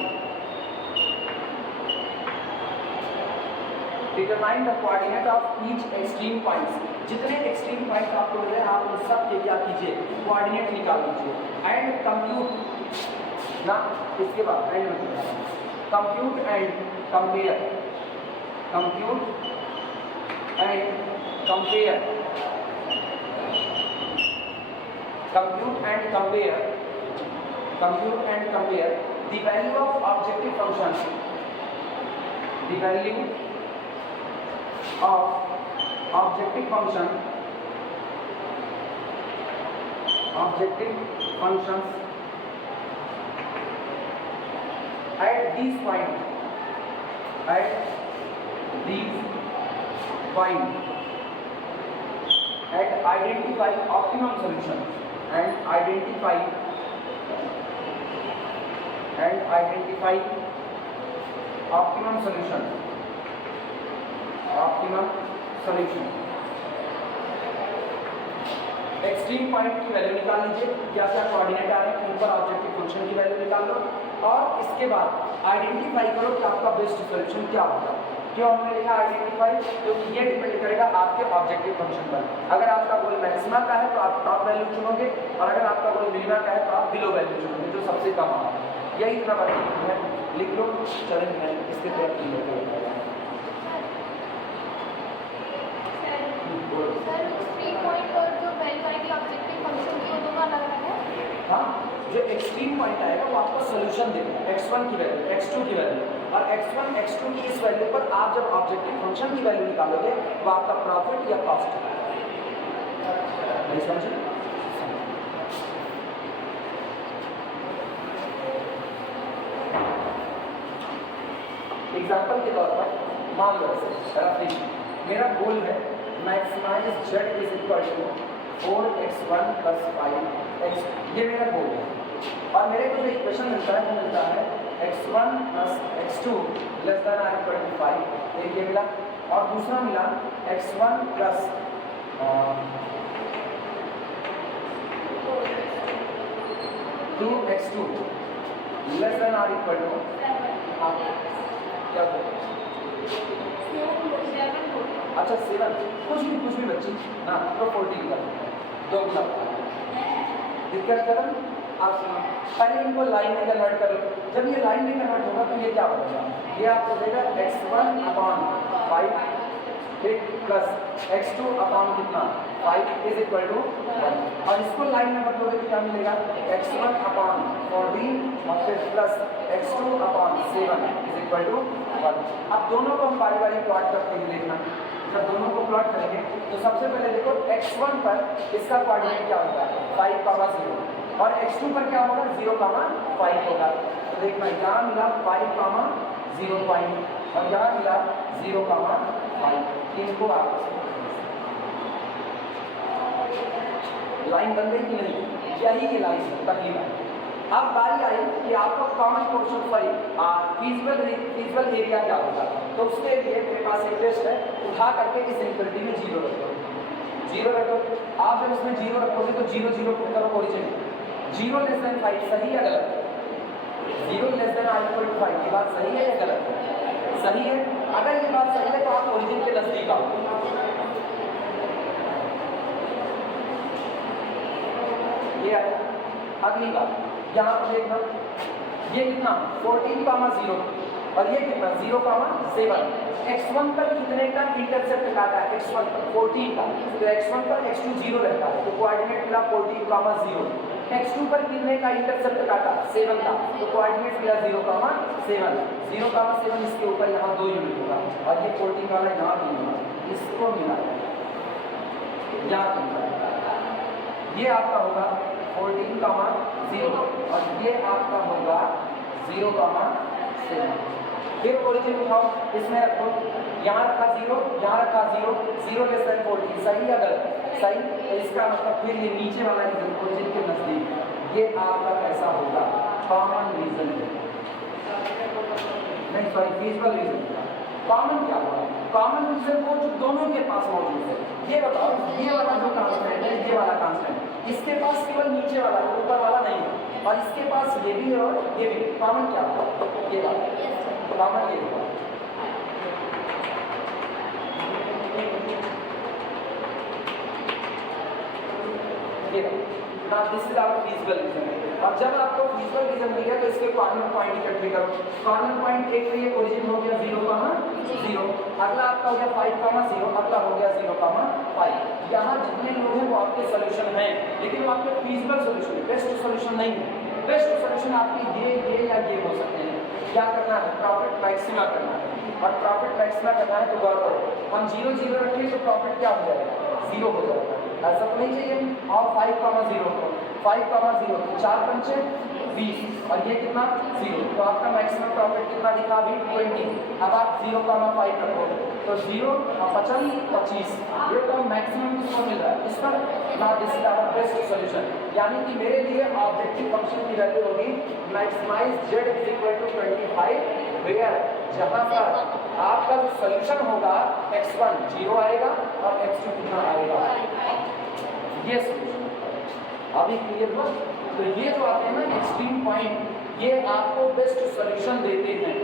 determine the coordinate of each extreme points। जितने extreme point आपको मिले हैं आप उन सब के क्या कीजिए, कोऑर्डिनेट निकाल लीजिए एंड कंप्यूट ना। इसके बाद and compute and compare, compute and compare, compute and compare the value of objective function, the value of objective functions at these points, and identify optimum solution, and identify optimum solution, extreme point की value निकाल लीजिए, क्या क्या coordinate आ रहे हैं उन पर objective function की वैल्यू निकाल लो और इसके बाद आइडेंटिफाई करो कि आपका बेस्ट सॉल्यूशन क्या होगा। क्यों हमने लिखा आइडेंटिफाई? क्योंकि ये डिपेंड करेगा आपके ऑब्जेक्टिव फंक्शन पर। अगर आपका गोल मैक्सिमा का है तो आप टॉप वैल्यू चुनोगे और अगर आपका गोल मिनिमा का है तो आप बिलो वैल्यू चुनोगे जो सबसे कम आ। यही इतना बात है, लिख लो। चलें मैं इसके तरफ हाँ, जो एक्सट्रीम पॉइंट आएगा वो आपको सोल्यूशन देगा, x1 की वैल्यू, x2 की वैल्यू, और x1 x2 की इस वैल्यू पर आप जब ऑब्जेक्टिव फंक्शन की वैल्यू निकालोगे वो आपका प्रॉफिट या कॉस्ट है। नहीं समझे? एग्जाम्पल के तौर पर मान लो रफली मेरा गोल है maximise z is equal to 4x1 + 5x, ये मेरा गोल है और मेरे को जो इक्वेशन मिलता है वो मिलता है x1 + x2 ≤ 5, एक ये मिला और दूसरा मिला x1 + 2x2 ≤ क्या अच्छा 7, कुछ भी बच्ची ना तो 14 का 2 गुना दिक्कत करें। आप सुनो, पहले इनको लाइन में कन्वर्ट कर लो। जब ये लाइन में कन्वर्ट होगा तो ये क्या बनेगा, ये आपको देगा x1/5 प्लस x2 अपॉन कितना 5 = 1 और इसको लाइन में बदलोगे तो क्या मिलेगा x1/14 और फिर प्लस x2/7 = 1। अब दोनों को हम बारी बारी प्लॉट करते हैं, देखना। जब दोनों को प्लॉट करेंगे तो सबसे पहले देखो x1 पर इसका कोऑर्डिनेट क्या होगा 5,0 और x2 पर क्या होगा 0,5 होगा। तो देखना यहाँ मिला 5,0 पॉइंट और यहाँ मिला 0,5। इनको आप लाइन बन गई कि नहीं, यही की लाइन पहली लाइन। अब बारी आई कि आपको common portion sorry feasible area क्या होगा। तो उसके लिए मेरे पास एक टेस्ट है, उठा करके इस इनफिनिटी में 0 रख दो। जीरो रखो। आप जब इसमें जीरो रखोगे तो जीरो जीरो पुट करो ओरिजिन। 0 लेस देन 5 सही या गलत? 0 लेस देन और इक्वल टू 5 ये बात सही है या गलत है? सही है। अगर ये बात सही है तो आप ओरिजिन के नजदीक आओ। ये आया। अगली बात यहाँ पर देखना, ये कितना 14,0 और ये कितना 0,7। x1 पर कितने का इंटरसेप्ट काटा है? x1 पर 14 का, तो x1 पर x2 0 रहता है, तो कोऑर्डिनेट मिला 14,0। x2 पर कितने का इंटरसेप्ट काटा? 7 का, तो कोऑर्डिनेट मिला 0,7। 0,7 इसके ऊपर यहाँ 2 यूनिट होगा और ये 14 वाला यहाँ भी होगा, इसको मिला यहाँ पे मिला। ये आपका होगा 14,0 और ये आपका होगा 0,7। फिर ओरिजिन उठाओ, इसमें रखो, यहाँ रखा 0, यहाँ रखा 0, 0 लेस देन 14 सही या गलत? सही। तो इसका मतलब फिर ये नीचे वाला रीजन ओरिजिन के नजदीक, ये आपका कैसा होगा? कॉमन रीजन नहीं, सॉरी फीजिबल रीजन। कॉमन क्या होगा? कॉमन रीजन वो जो दोनों के पास मौजूद है। ये बताओ, ये वाला जो कांस्टेंट है, ये वाला कांस्टेंट, इसके पास केवल नीचे वाला है, ऊपर वाला नहीं है, और इसके पास ये भी है और ये भी। कॉमन क्या होगा? ये वाला कॉमन ये होगा। ना this is our feasible region. और जब आपको फीजिबल रीजन मिल गया तो इसके कॉर्नर पॉइंट इकट्ठे करो। कॉर्नर पॉइंट एक के लिए ओरिजिन हो गया 0,0, अगला आपका हो गया 5,0, अगला हो गया 0,5। यहाँ जितने लोग हैं वो आपके सोल्यूशन हैं, लेकिन वो आपके फीजिबल सोल्यूशन, बेस्ट सोल्यूशन नहीं है। बेस्ट सोल्यूशन आपकी ये या ये हो सकते हैं। क्या करना है? प्रॉफिट मैक्सिमा करना है, और प्रॉफिट मैक्सिमा करना है तो गौर करो, हम 0 0 रखें तो प्रॉफिट क्या हो जाएगा? 0 हो जाएगा। ऐसा तो नहीं चाहिए। और 5,0 को 5,0 4 पंचे 20 और ये कितना 0, तो आपका मैक्सिमम प्रॉफिट कितना दिखा अभी 20। अब आप 0,5 रखो तो 0 और 25, ये तो मैक्सिमम किसको मिल रहा है? इसका ना this is our best solution. यानी कि मेरे लिए ऑब्जेक्टिव फंक्शन की वैल्यू होगी maximise z is equal to 25, where जहाँ पर आपका जो सॉल्यूशन होगा x1 0 आएगा और x2 कितना आएगा? ये सॉल्यूशन अभी क्लियर हुआ। तो ये जो आते हैं ना एक्सट्रीम पॉइंट, ये आपको बेस्ट सॉल्यूशन देते हैं,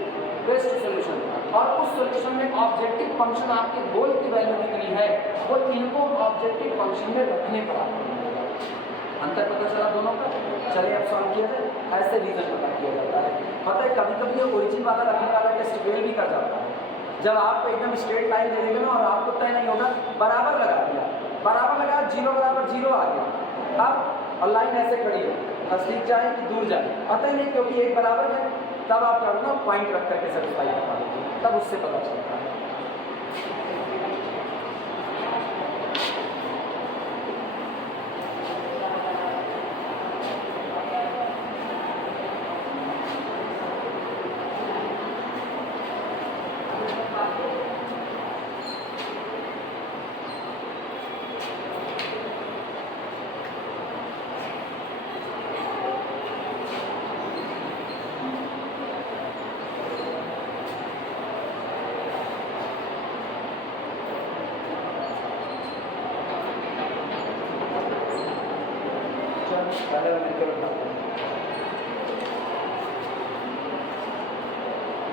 बेस्ट सॉल्यूशन। और उस सॉल्यूशन में ऑब्जेक्टिव फंक्शन आपके गोल की वैल्यू कितनी है वो इनको ऑब्जेक्टिव फंक्शन में रखने पर अंतर पता चला दोनों का। चलिए अब सॉल्व किया जाए। ऐसे रीजन पता किया जाता है। पता है कभी कभी ये ओरिजिन वाला रखने वाला टेस्ट फेल भी कर जाता है। जब आपको एकदम स्ट्रेट लाइन दे देंगे ना और आपको तय नहीं होगा, बराबर लगा दिया, बराबर लगा 0 बराबर 0 आ गया, अब और लाइन ऐसे खड़ी है, नजदीक जाए कि दूर जाए पता ही नहीं, क्योंकि एक बराबर है। तब आप क्या होगा पॉइंट रख करके सेटिस्फाई कर पाएंगे, तब उससे पता चलता है। पहले मिलकर उठाते हैं,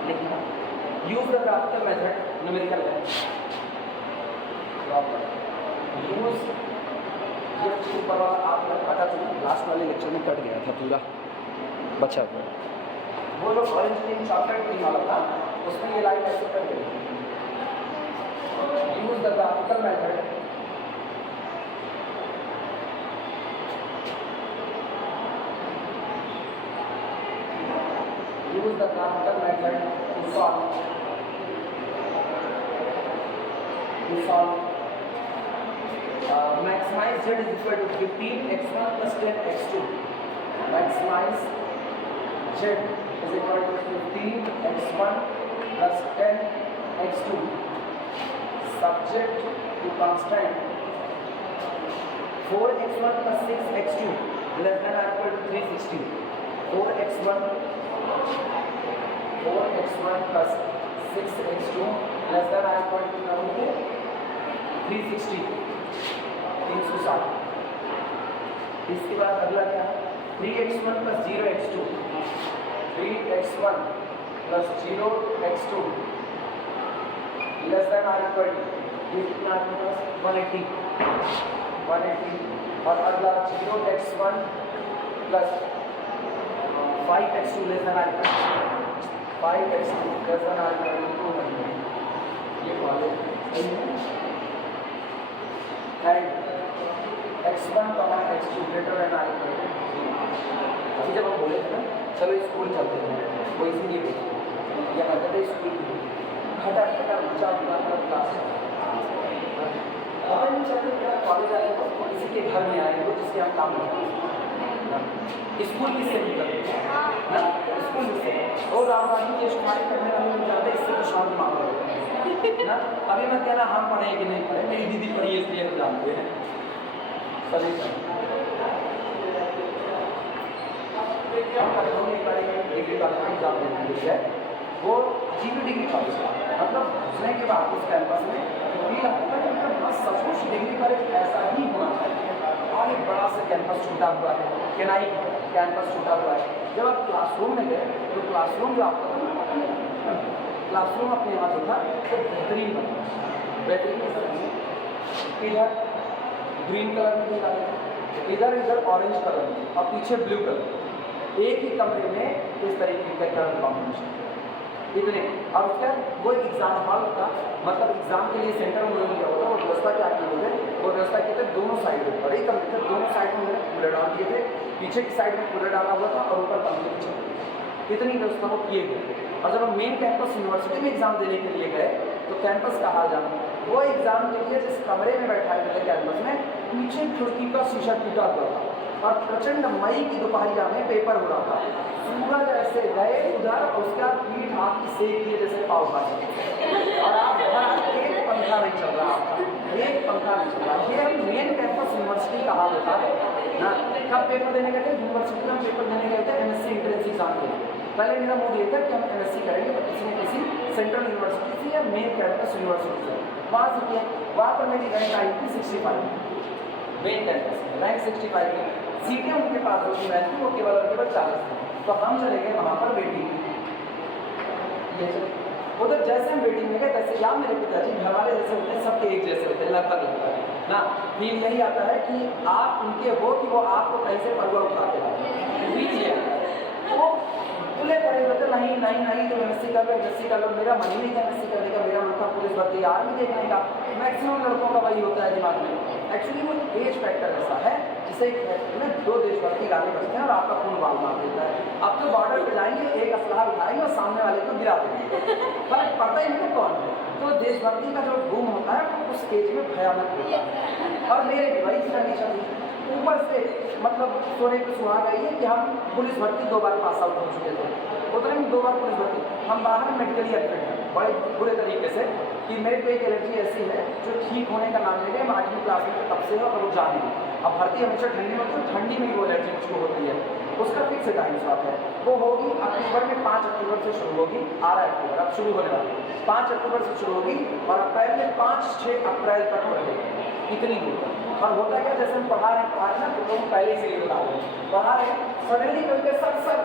लिखना use the graphical method numerical है यूज। ये ऊपर वाला आपने पता चला लास्ट वाले लेक्चर में कट गया था पूरा, बचा हुआ वो जो ऑरेंज क्रीम चॉकलेट क्रीम वाला था उसमें ये लाइन ऐसे कट गई। Use the graphical method use the graphical method to solve maximize z is equal to 15 x1 plus 10 x2. Maximize z is equal to 15 x1 plus 10 x2 subject to constant 4x1 plus 6x2 less than or equal to 360. 4x1 plus 6x2 less than or equal to 360. 360। इसके बाद अगला क्या है 3x1 plus 0x2, 3x1 plus 0x2 less than or equal to कितना आपके पास 180 और अगला 0x1 plus 5x2 less than or equal to 5x2 less than or equal to 200। ये वाले सही है। And x1, x2 greater than or equal to 0। अभी जब हम बोले थे ना चलो स्कूल चलते हैं वो इसीलिए या कहते थे स्कूल खटा खटा बच्चा अपना क्लास पता नहीं चलते क्या कॉलेज आए तो किसी के घर में आए तो जिसके हम काम करते हैं स्कूल किससे भी करते हैं ना स्कूल से और रामवाणी ये शुमारी करने वाले लोग जानते इससे तो शांत मामला होता है ना। अभी मैं कहना हम पढ़े कि नहीं पढ़े मेरी दीदी पढ़ी है इसलिए हम जानते हैं सभी डिग्री कॉलेज में एग्जाम देने है वो जीपी डिग्री कॉलेज का मतलब घुसने के बाद उस कैंपस में फील आता है कि बस सचमुच डिग्री कॉलेज ऐसा ही होना चाहिए। और एक बड़ा सा कैंपस छूटा हुआ है केनाई कैंपस छूटा हुआ है। जब आप क्लासरूम में गए तो क्लासरूम जो आपका क्लासरूम अपने यहाँ जो था वो बेहतरीन बना इधर ग्रीन कलर में भी डाले इधर ऑरेंज कलर में और पीछे ब्लू कलर एक ही कमरे में इस तरीके का कलर कॉम्बिनेशन इतने। और उसके बाद वो एग्जाम हॉल का मतलब एग्जाम के लिए सेंटर उन्होंने लिया होता वो व्यवस्था क्या की होते वो व्यवस्था की थे दोनों साइड में बड़े कमरे थे दोनों साइड में उन्होंने कूलर डाल दिए थे पीछे की साइड में कूलर डाला हुआ था और ऊपर कमरे पीछे इतनी व्यवस्था वो किए गए थे। और जब हम मेन कैंपस यूनिवर्सिटी में एग्जाम देने के लिए गए तो कैंपस का हाल जाना वो एग्जाम के लिए जिस कमरे में बैठाए हुए थे कैंपस में पीछे खिड़की का शीशा टूटा हुआ था और प्रचंड मई की दोपहरिया में पेपर हो रहा था सूरज ऐसे गए उधर उसका पीठ हाथ की सेक दिए जैसे पाव भाजी और आप एक पंखा नहीं चल रहा आपका एक पंखा नहीं चल रहा। ये हम मेन कैंपस यूनिवर्सिटी का हाल होता है ना। कब पेपर देने गए थे यूनिवर्सिटी में पेपर देने गए थे MSc एंट्रेंस एग्जाम के लिए। पहले मेरा मूड ये था कि हम MSc करेंगे तो किसी न किसी सेंट्रल यूनिवर्सिटी से या मेन कैंपस यूनिवर्सिटी से वहाँ से किया। वहाँ पर मेरी रैंक आई थी 65 मेन कैंपस में रैंक 65 की सीटें उनके पास होती रहती वो केवल उनके पास 40 थी। तो हम चले गए वहाँ पर वेटिंग उधर जैसे हम वेटिंग में गए तैसे या मेरे पिताजी घर वाले जैसे होते हैं सबके एक जैसे होते हैं लगभग ना। फील यही आता है कि आप उनके हो कि वो आपको कहीं से परुआ उठा के लाए वो खुले पड़े होते नहीं नहीं नहीं तो MSc कर लो मेरा मन ही नहीं था MSc करने का मेरा मन था पुलिस भर्ती आर्मी देखने का। मैक्सिमम लड़कों का वही होता है दिमाग में। एक्चुअली वो एज फैक्टर ऐसा है जिसे में 2 देशभक्ति गाने बजते हैं और आपका खून बाल मार देता है। आप तो बॉर्डर पे जाएंगे एक असलाह उठाएंगे और सामने वाले को गिरा देंगे फर्क पड़ता ही नहीं कौन है। तो देशभक्ति का जो गुम होता है वो उस एज में भयानक होता है। और मेरे भी वही कंडीशन ऊपर से मतलब सोने पर सुहाग आई है कि हम पुलिस भर्ती 2 बार पास आउट हो चुके थे उतने में 2 बार पुलिस भर्ती हम बाहर मेडिकली एडमिट हैं बड़े बुरे तरीके से कि मेरे को एक एलर्जी ऐसी है जो ठीक होने का नाम ले गए। मैं 8वीं क्लास में तब से और वो जाने अब भर्ती हमेशा ठंडी में होती है ठंडी में ही वो एलर्जी मुझको होती है उसका फिक्स टाइम स्लॉट है वो होगी अक्टूबर में 5 अक्टूबर से शुरू होगी 18 अक्टूबर अब शुरू होने वाली 5 अक्टूबर से शुरू होगी और अप्रैल में 5-6 अप्रैल तक रहेगी इतनी दूर। और होता क्या जैसे हम पढ़ा रहे ना तो लोग पहले से ही बता रहे पढ़ा रहे सडनली कोई सर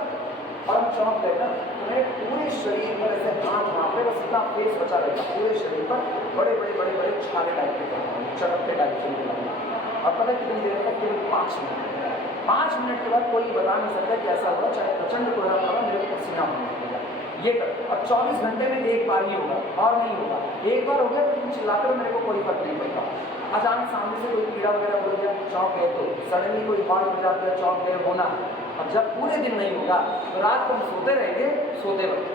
और हम चौंक गए ना तो मेरे पूरे शरीर पर ऐसे हाथ वहाँ पे बस इतना फेस बचा रहेगा पूरे शरीर पर बड़े छाले टाइप के चटकते टाइप से निकला और पता कितनी देर तक केवल 5 मिनट के बाद कोई बता नहीं सकता कि ऐसा हुआ चाहे प्रचंड कोहरा पड़ा मेरे को पसीना होने लगेगा ये अब 24 घंटे में एक बार ही होगा और नहीं होगा। एक बार हो गया तो चिल्लाकर मेरे को कोई फर्क नहीं पड़ता। अचानक सामने से कोई कीड़ा वगैरह बोल गया चौंक गए तो सडनली कोई हॉर्न बजा दिया चौंक गए होना। और जब पूरे दिन नहीं होगा तो रात को हम सोते रहेंगे सोते वक्त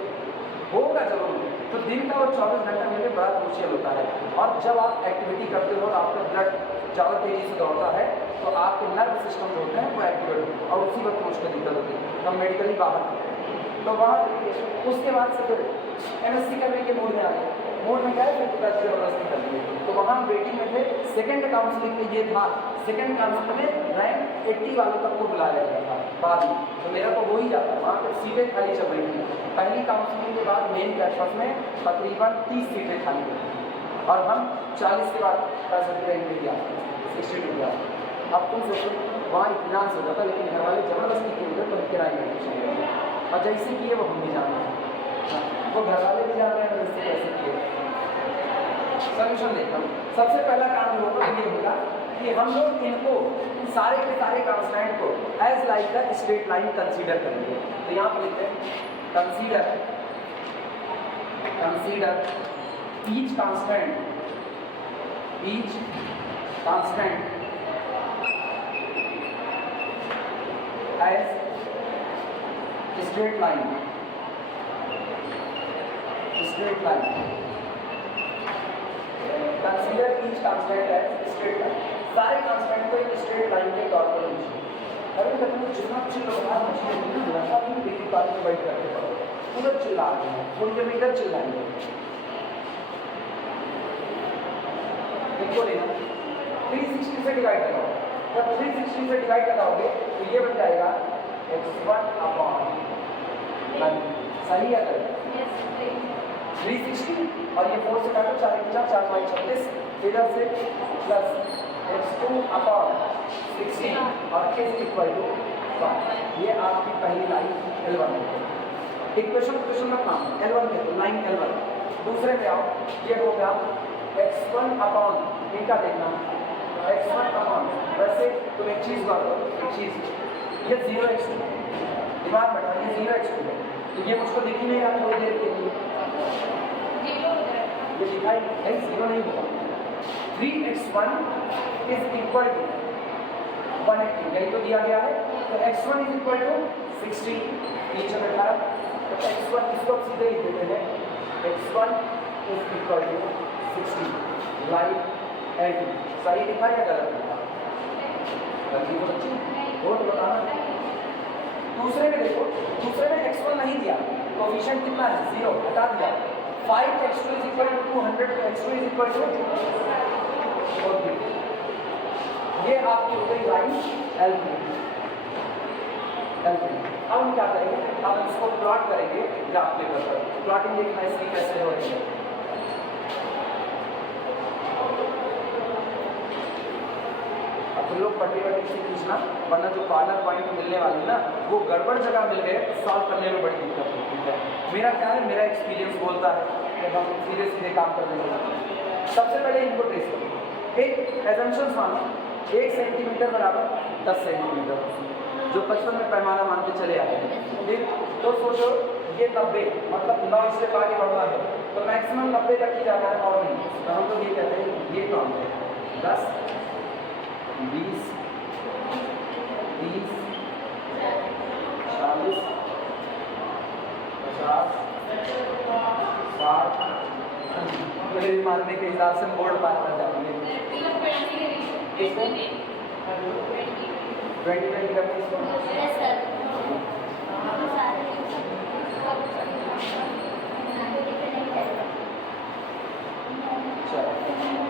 होगा जरूर तो दिन का वो 24 घंटा मेरे लिए बड़ा क्रूशियल होता है। और जब आप एक्टिविटी करते हो और आपका ब्लड ज़्यादा तेज़ी से दौड़ता है तो आपके नर्व सिस्टम जो होते हैं वो एक्टिवेट होते हैं और उसी वक्त मुझको दिक्कत होती है तो हम मेडिकली बाहर तो वहाँ उसके बाद से फिर MSc करने के मूड में आ गए मूड में गए फिर पिताजी जबरदस्ती कर दिए तो वहाँ हम वेटिंग में थे। सेकेंड काउंसलिंग में ये था सेकेंड काउंसलिंग में रैंक 80 वालों तक को बुलाया गया था बाद में तो मेरा तो हो ही जाता वहाँ पर सीटें खाली चल रही थी। पहली काउंसलिंग के बाद मेन कैंपस में तकरीबन 30 सीटें खाली हुई और हम 40 के बाद 65 का एंट्री दिया 62 दिया। अब तुम सोचो वहाँ इतना हो जाता, लेकिन घर वाले ज़बरदस्ती किए उधर तो किराए में एडमिशन, और जैसे किए वो हम भी जान रहे हैं, वो घर वाले भी जान रहे हैं वैसे कैसे किए। सोल्यूशन देखो, सबसे पहला काम हम लोगों को ये होगा कि हम लोग इनको सारे के सारे कांस्टेंट को as like the straight line consider करेंगे। तो यहाँ पर लिखते हैं consider each constant as straight line consider each constant as straight line. सारे कांस्टेंट को एक स्ट्रेट लाइन के तौर पर लीजिए। अभी तक मुझे जितना चिल्ला में बैठ करके पढ़ो, उधर चिल्ला रहे हैं, थोड़ी देर में इधर चिल्लाएंगे। इनको लेना 360 से डिवाइड लगाओ, जब 360 से डिवाइड लगाओगे तो ये बन जाएगा x1/9। सही है अगर 360 और ये 4 से काटो, 4 4 4 5 36, इधर से प्लस x2/16 और x=1। ये आपकी पहली लाइन L1 है। इक्वेशन में काम L1 के तो लाइन L1। दूसरे में आओ, ये हो गया x1/, इनका देखना x1/, वैसे तुम एक चीज़ बात करो, एक चीज़ ये 0x2 दिमाग बैठा, ये 0x2 है, तो ये मुझको दिख ही नहीं रहा थोड़ी देर के लिए, ये दिखाई नहीं, 0 नहीं होगा। 3x1 इज इक्वल टू 180, यही तो दिया गया है, तो x1 इज इक्वल टू 60 नीचे बैठा, तो x1 इसको सीधे ही देते हैं, x1 is equal to 60 like and. सही लिखा है गलत लिखा? गलती तो बच्ची वो तो बताना। दूसरे में देखो, दूसरे में x1 नहीं दिया, कोएफिशिएंट कितना है 0, हटा दिया। 5x2 इज इक्वल टू 200, तो x2 इज इक्वल टू, ये आपकी हो गई लाइन L3। अब हम क्या करेंगे, अब इसको प्लॉट करेंगे ग्राफ पेपर पर। प्लॉटिंग देखना इसकी कैसे हो रही है। अब तो लोग पट्टी से खींचना, वरना जो कॉर्नर पॉइंट मिलने वाले ना वो गड़बड़ जगह मिल गए, सॉल्व करने में बड़ी दिक्कत होती है। मेरा क्या है, मेरा एक्सपीरियंस बोलता है कि हम सीधे सीधे काम करने लगे। सबसे पहले इनको ट्रेस करो, एक एजम्पशन मानो 1 सेंटीमीटर बराबर 10 सेंटीमीटर, जो 55 में पैमाना मानते चले आते हैं। ठीक, तो सोचो ये 90, मतलब 9 इससे आगे बढ़ना है, तो मैक्सिमम 90 तक ही जाना है और नहीं। तो हम लोग ये कहते हैं ये काम है 10, 20, 30, 40, 50, 60 मारने के हिसाब से बोर्ड पार कर जाएंगे। 20 का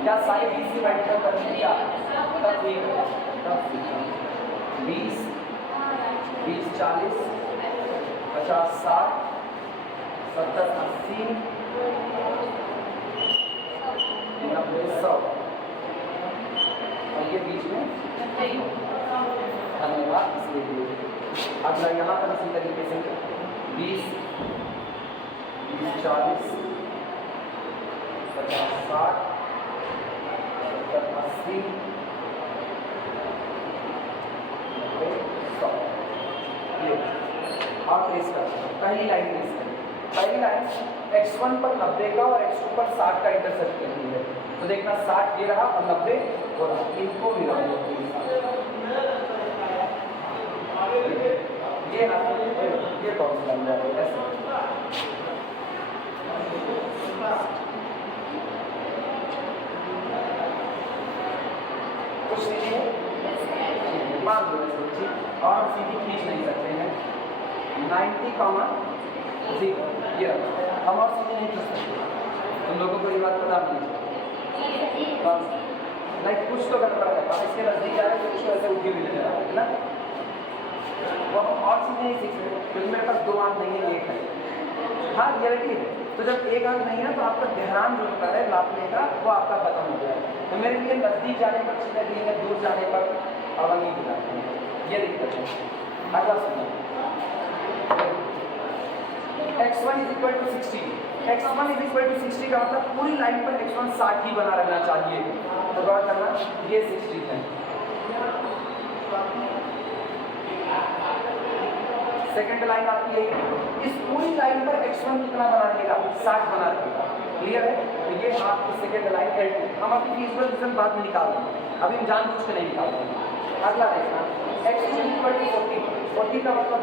क्या साइड 20 से मल्टीप्लाई करने क्या तब ठीक है, तब 20, 40, 50, 60, 70, 80, 90, 100, और ये बीच में धन्यवाद। इसलिए अगला यहाँ पर इसी तरीके से 20, 40, 50, 60, 70, 80, 90, 100। ये आप ट्रेस कर पहली लाइन ट्रेस करें। पहली लाइन x1 पर 90 का और x2 पर 60 का इंटरसेक्ट करती है, तो देखना 60 ये रहा और 90 हो रहा, इनको भी रहा ये कौन सी लाइन जा रही है ऐसे। कुछ सीधी है मान लो ठीक, और सीधी खींच नहीं सकते हैं 90, 0 ये हम और सीधी नहीं खींच सकते। तुम लोगों को ये बात पता नहीं लाइक कुछ तो गड़बड़ है, इसके नजदीक आ रहे हैं, कुछ तो ऐसे उठी भी नहीं है ना, वो हम और सीधे नहीं सीख सकते क्योंकि मेरे पास 2 आंख नहीं है, 1 है। हाँ रियलिटी है। तो जब एक अंक नहीं है तो आपका ध्यान जो होता है नापने का वो आपका खत्म हो जाएगा। तो मेरे लिए नजदीक जाने पर सीधा लिखेंगे, दूर जाने पर अवंगी दिखाते हैं, ये दिक्कत है। अगला सुनिए, x1 = 60, x1 = 60 का मतलब पूरी लाइन पर x1 60 ही बना रहना चाहिए। तो गौर करना, ये 60 है। सेकंड लाइन आपकी यही, इस पूरी लाइन पर x1 कितना बना रहेगा, 60 बना रहेगा। क्लियर है? तो ये आपकी सेकंड लाइन L2। हम अपनी फिजिकल रीजन बाद में निकाल देंगे, अभी हम जानबूझ के नहीं निकालते। अगला देखना, x2 = 40, 40 का मतलब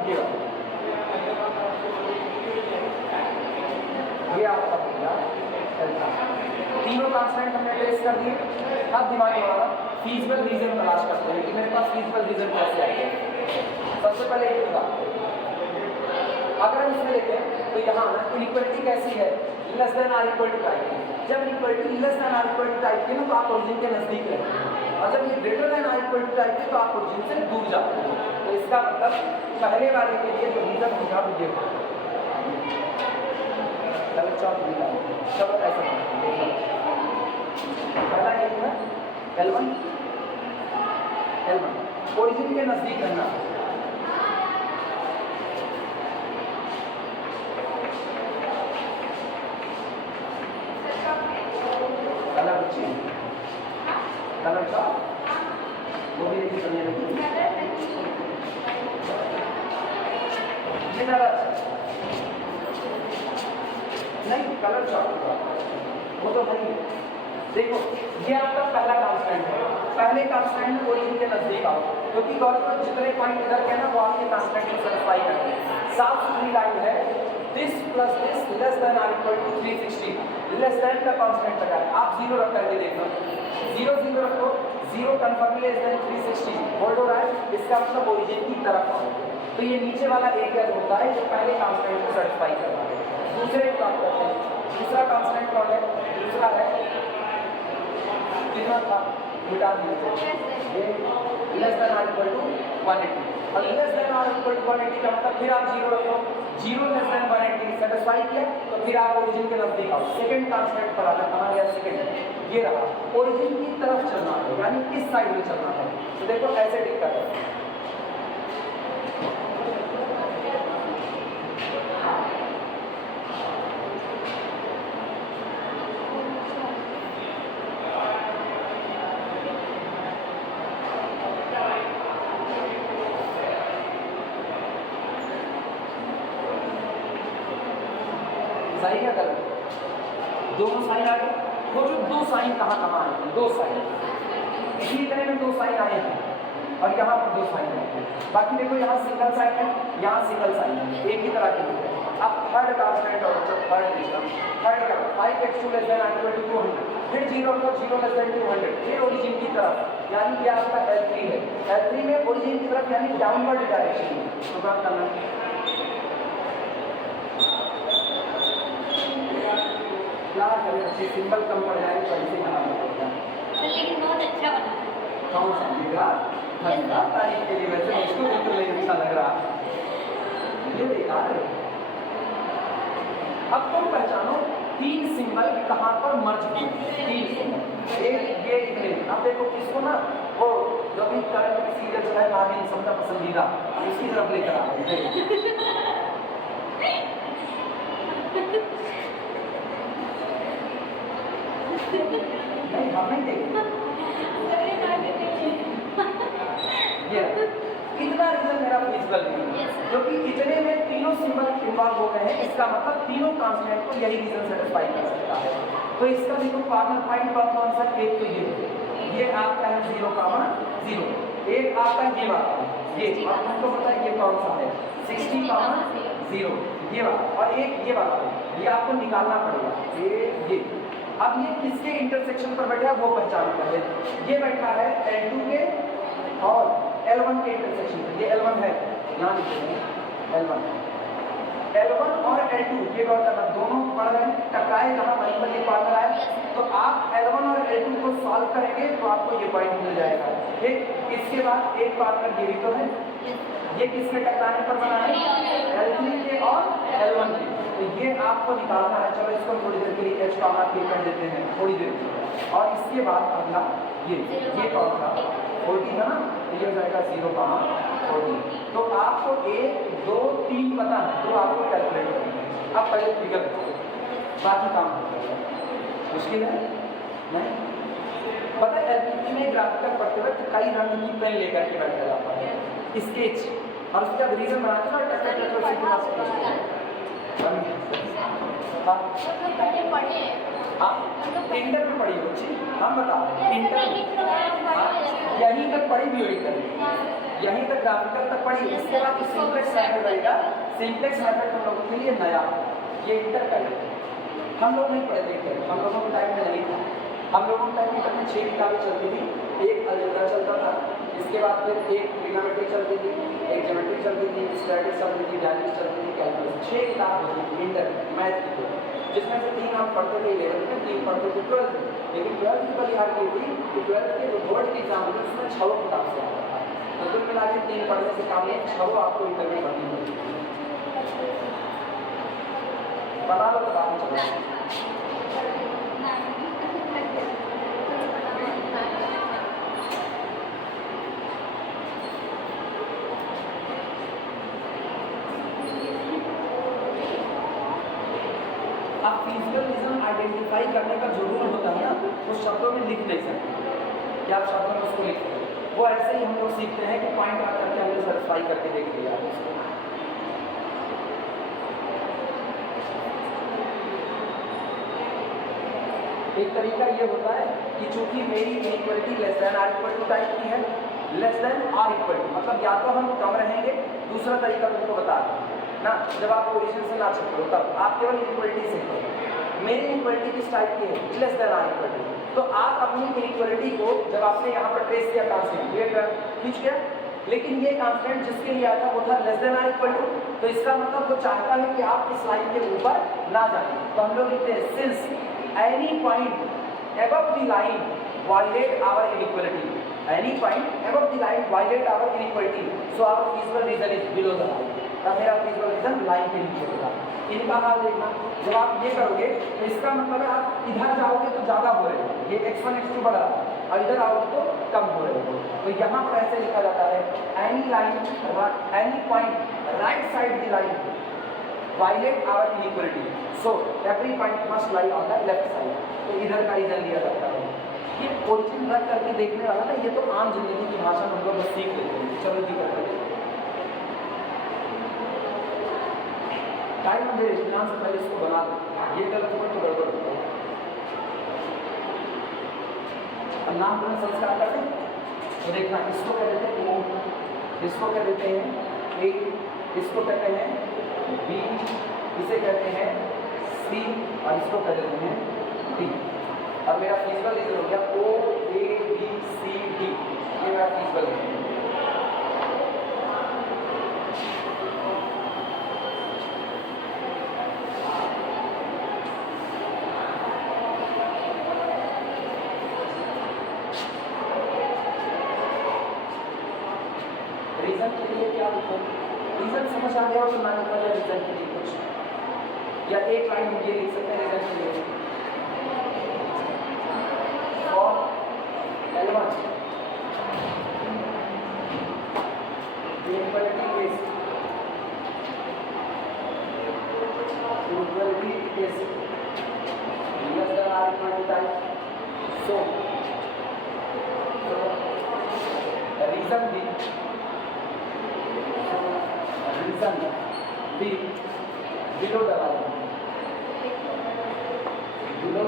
ये आपका पूरा तीनों कांस्टेंट हमने ट्रेस कर दिए। अब दिमाग लगाना, फिजिकल रीजन तलाश करते हैं कि मेरे पास फिजिकल रीजन कैसे आएगा। सबसे पहले ये होगा, अगर हम इसमें देखें तो यहाँ ना इनइक्वालिटी कैसी है, less than or equal to type. जब inequality less than or equal to type की ना तो आप ओरिजिन के नजदीक रहते हैं, और जब ये greater than or equal to type की तो आप ओरिजिन से दूर जाते हैं। तो इसका मतलब पहले वाले के लिए जो रीजन होगा वो ये होगा। चलो ऐसा पहला ये है L1 ओरिजिन के नजदीक रहना। कलर का वो भी एक करने लगी नहीं, कलर चार्ट वो तो नहीं। देखो ये आपका पहला कांस्टेंट है, पहले कांस्टेंट में ओरिजिन के नजदीक आओ, क्योंकि गौरव जितने पॉइंट इधर के ना वो आपके कांस्टेंट को सेटिस्फाई करते हैं। साफ सुथरी लाइन है, this plus this less than or equal to 360, less than का कांस्टेंट लगा है, आप 0 रख करके देखो, 0 0 रखो, 0 कन्फर्म लेस देन 360 होल्ड हो रहा है, इसका मतलब ओरिजिन की तरफ आओ। तो ये नीचे वाला एरिया होता है जो पहले कांस्टेंट को सेटिस्फाई कर रहा है। दूसरे की बात करते हैं, दूसरा कांस्टेंट कौन है, दूसरा है कितना था, मिटा दीजिए, ये less than or equal to 180, और less than or equal to 180 का मतलब फिर आप 0 रखो, 0 लेस देन 180 सेटिस्फाई किया तो फिर आप ओरिजिन के नजदीक आओ। सेकंड कांस्टेंट पर आना, कहाँ गया सेकंड, ये रहा, ओरिजिन की तरफ चलना है, यानी इस साइड में चलना है। तो देखो ऐसे दिक्कत है, सही है गलत, दोनों साइन आ गए। वो जो दो साइन कहाँ कहाँ आए हैं, दो साइन इसी तरह में दो साइन आए हैं और यहाँ पर दो साइन आए हैं। बाकी देखो यहाँ सिंगल साइन है, यहाँ सिंगल साइन है, एक ही तरह के होते हैं। अब थर्ड कांस्टेंट और थर्ड सिस्टम, थर्ड का 5x2 ≤ 200, फिर 0 को 0 ≤ 200, फिर ओरिजिन की तरफ, यानी कि आपका L3 है, L3 में ओरिजिन की तरफ यानी डाउनवर्ड डायरेक्शन में। तो काम करना क्या करें, अच्छी सिंबल कम पड़ जाएगी तो ऐसे बनाना पड़ेगा। लेकिन बहुत अच्छा बना, कौन समझेगा, धन्यवाद तारीफ के लिए। वैसे उसको बिल्कुल नहीं अच्छा लग रहा, ये बेकार है। अब तुम पहचानो 3 सिंबल कहाँ पर मर्ज किए, 3 सिंबल, एक ये इतने। अब देखो इसको ना वो जो भी करंट सीरियल है नागिन सबका पसंदीदा, इसकी तरफ लेकर आ रहे हैं। नहीं हम नहीं देखेंगे, ये इतना रीजन मेरा फिजिकल नहीं है, क्योंकि इतने में तीनों सिंबल इन्वॉल्व हो गए हैं, इसका मतलब तीनों कांस्टेंट को यही रीजन सेटिस्फाई कर सकता है। तो इसका देखो कॉर्नर पॉइंट कौन सा, एक तो ये आपका है 0, 0, एक आपका ये वाला, ये आपको पता है ये कौन सा है 60, 0, ये वाला, और एक ये वाला है, ये आपको निकालना पड़ेगा। ये अब ये किसके इंटरसेक्शन पर बैठा है वो पहचानो पहले। ये बैठा है L2 के और L1 के इंटरसेक्शन पर, ये L1 है, यहाँ लिखेंगे L1 और L2 ये गौर करना, दोनों पढ़ रहे हैं, टकराए जहाँ वहीं पर ये कॉर्नर आए, तो आप L1 और L2 को सॉल्व करेंगे तो आपको ये पॉइंट मिल जाएगा। ठीक, इसके बाद एक कॉर्नर ये भी तो है, ये किसके टकराने पर बना है, L3 के और L1 के। तो ये आपको निकालना है। चलो इसको थोड़ी देर के लिए h कॉमा k कर देते हैं थोड़ी देर के लिए। और इसके बाद अगला ये कौन था 40 था ना, तो ये हो जाएगा 0 कॉमा 40। तो आपको 1 2 3 पता है तो आपको कैलकुलेट करना है। अब पहले फिगर बाकी काम मुश्किल है नहीं। पता है एलपीटी में ग्राफिकल पढ़ते वक्त कई रंग की पेन लेकर के बैठा जाता है, स्केच, और उसके बाद रीजन बनाते हैं और टक टक टक इंटर में पढ़ी हो बच्ची, हम बता रहे हैं इंटर यहीं तक पढ़ी भी हुई, यहीं तक ग्राफिकल तक पढ़ी। इसके बाद सिंप्लेक्स मेथड रहेगा। सिंप्लेक्स मेथड हम लोगों के लिए नया, ये इंटर का हम लोग नहीं पढ़े थे, हम लोगों के टाइम में नहीं था। हम लोगों के टाइम में 6 किताबें चलती थी, एक अलजेब्रा चलता था, इसके बाद फिर एक ट्रिग्नोमेट्री चलती थी, एक ज्योमेट्री चलती थी, स्टैटिक्स चलती थी, डायनेमिक्स चलती थी, कैलकुलस। 6 किताब होती थी इंटर मैथ की, जिसमें से 3 हम पढ़ते थे 11th में, 3 पढ़ते थे 12th में। लेकिन 12th की परिहार ये थी कि 12th के जो बोर्ड की एग्जाम होती उसमें 6 किताब से आता था, तो कुल मिला के 3 पढ़ने से काम नहीं, 6 आपको इंटर में पढ़नी होती थी। बना लो तो बात चलो। आप फिजिकल रीजन आइडेंटिफाई करने का जो रूल होता है ना, उस शब्दों में लिख नहीं सकते कि आप शब्दों में उसको लिख सकते। वो ऐसे ही हम लोग सीखते हैं कि पॉइंट आ करके हमने सेटिस्फाई करके देख लिया उसको। एक तरीका ये होता है कि चूंकि मेरी inequality less than or equal to type की है, less than or equal to मतलब या तो हम कम रहेंगे, दूसरा तरीका तुमको बता ना, जब आप ओरिजिन से ना छपो तब आप केवल इनइक्वालिटी से करो। मेरी इनइक्वालिटी किस टाइप की है, less than or equal to, तो आप अपनी इनइक्वालिटी को जब आपने यहाँ पर ट्रेस किया कांस्टेंट ये खींच गया, लेकिन ये कांस्टेंट जिसके लिए आया था वो था less than or equal to, तो इसका मतलब वो चाहता है कि आप इस लाइन के ऊपर ना जाए। तो हम लोग लिखते हैं since any point above the line violate our inequality, any point above the line violate our inequality, so our feasible reason is below the line। तब मेरा feasible reason लाइन के नीचे होगा। इनका हाल देखना, जब आप ये करोगे तो इसका मतलब है आप इधर जाओगे तो ज़्यादा हो रहे हो, ये x1 x2 बढ़ रहा है, और इधर आओगे तो कम हो रहे हो। तो यहाँ पर ऐसे लिखा जाता है any line any point right side the line violate our inequality, so every point must lie on the left side। तो इधर का रीजन लिया जाता है। ये ओरिजिन रख करके देखने वाला ना, ये तो आम जिंदगी की भाषा में हम लोग सीख लेते हैं। चलो जी करते हैं, टाइम मेरे इम्तिहान से पहले इसको बना दो, ये गलत हुआ तो गड़बड़ होता है। अब नाम पूर्ण संस्कार करते हैं तो देखना, इसको कह देते हैं O, इसको कह देते हैं A, इसको कहते हैं B, इसे कहते हैं C, और इसको कह देते हैं D। अब मेरा फिजिकल रीजन हो गया O A B C D, ये मेरा फिजिकल रीजन। रीजन के लिए क्या लिखो, रीजन समझ आ गया हो तो ना लिखा जाए रीजन के लिए कुछ, या एक लाइन में ये लिख सकते हैं रीजन के लिए for L1 equality is less than or equal to type, so reason B below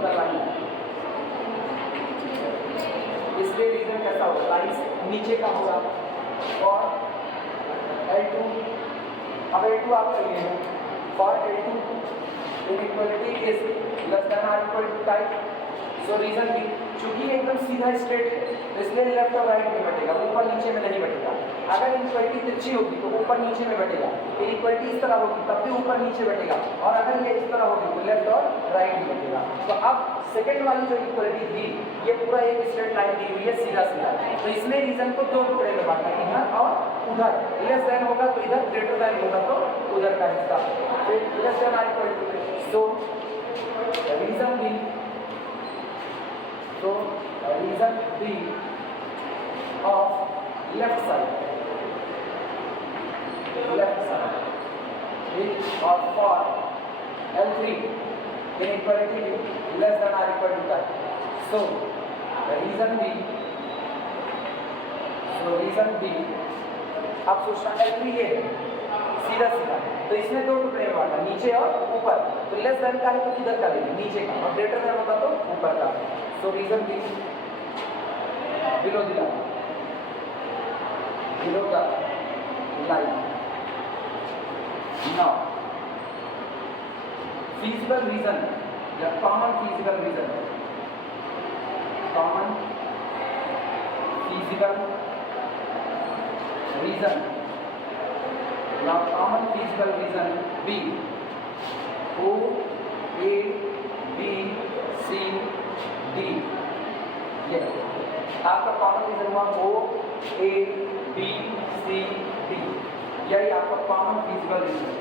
the line, इसलिए रीजन कैसा होगा, लाइन नीचे का होगा। और L2, अब L2 आप चाहिए for L2 inequality is less than और equal to type, so region B, चूंकि ये एकदम सीधा स्ट्रेट है तो इसलिए लेफ्ट और राइट में बटेगा, ऊपर नीचे में नहीं बटेगा। अगर इनइक्वालिटी तिरछी होगी तो ऊपर नीचे में बटेगा, इनइक्वालिटी इस तरह होगी तब भी ऊपर नीचे बटेगा, और अगर ये इस तरह होगी तो लेफ्ट और राइट में बटेगा। तो अब सेकंड वाली जो इक्वालिटी थी ये पूरा एक स्ट्रेट लाइन दी हुई है सीधा सीधा, तो इसने रीजन को दो टुकड़े में बांटा, इधर और उधर। लेस देन होगा तो इधर, ग्रेटर देन होगा तो उधर का हिस्सा। Less than I equal to, so region B, so reason B of left side is or for L3 inequality less than or equal to that. So reason B, आप सोचना L3 ये है सीधा सीधा, तो इसमें दो टुकड़े में बांटा, नीचे और ऊपर। तो लेस देन का है तो किधर का लेंगे, नीचे का, और ग्रेटर देन होगा तो ऊपर का। So region B below the line, below the line. Now feasible reason या common feasible reason, common feasible reason, now common feasible reason B, O A B C D, ये आपका कॉमन रीजन हुआ O A B C D, यही आपका common feasible reason.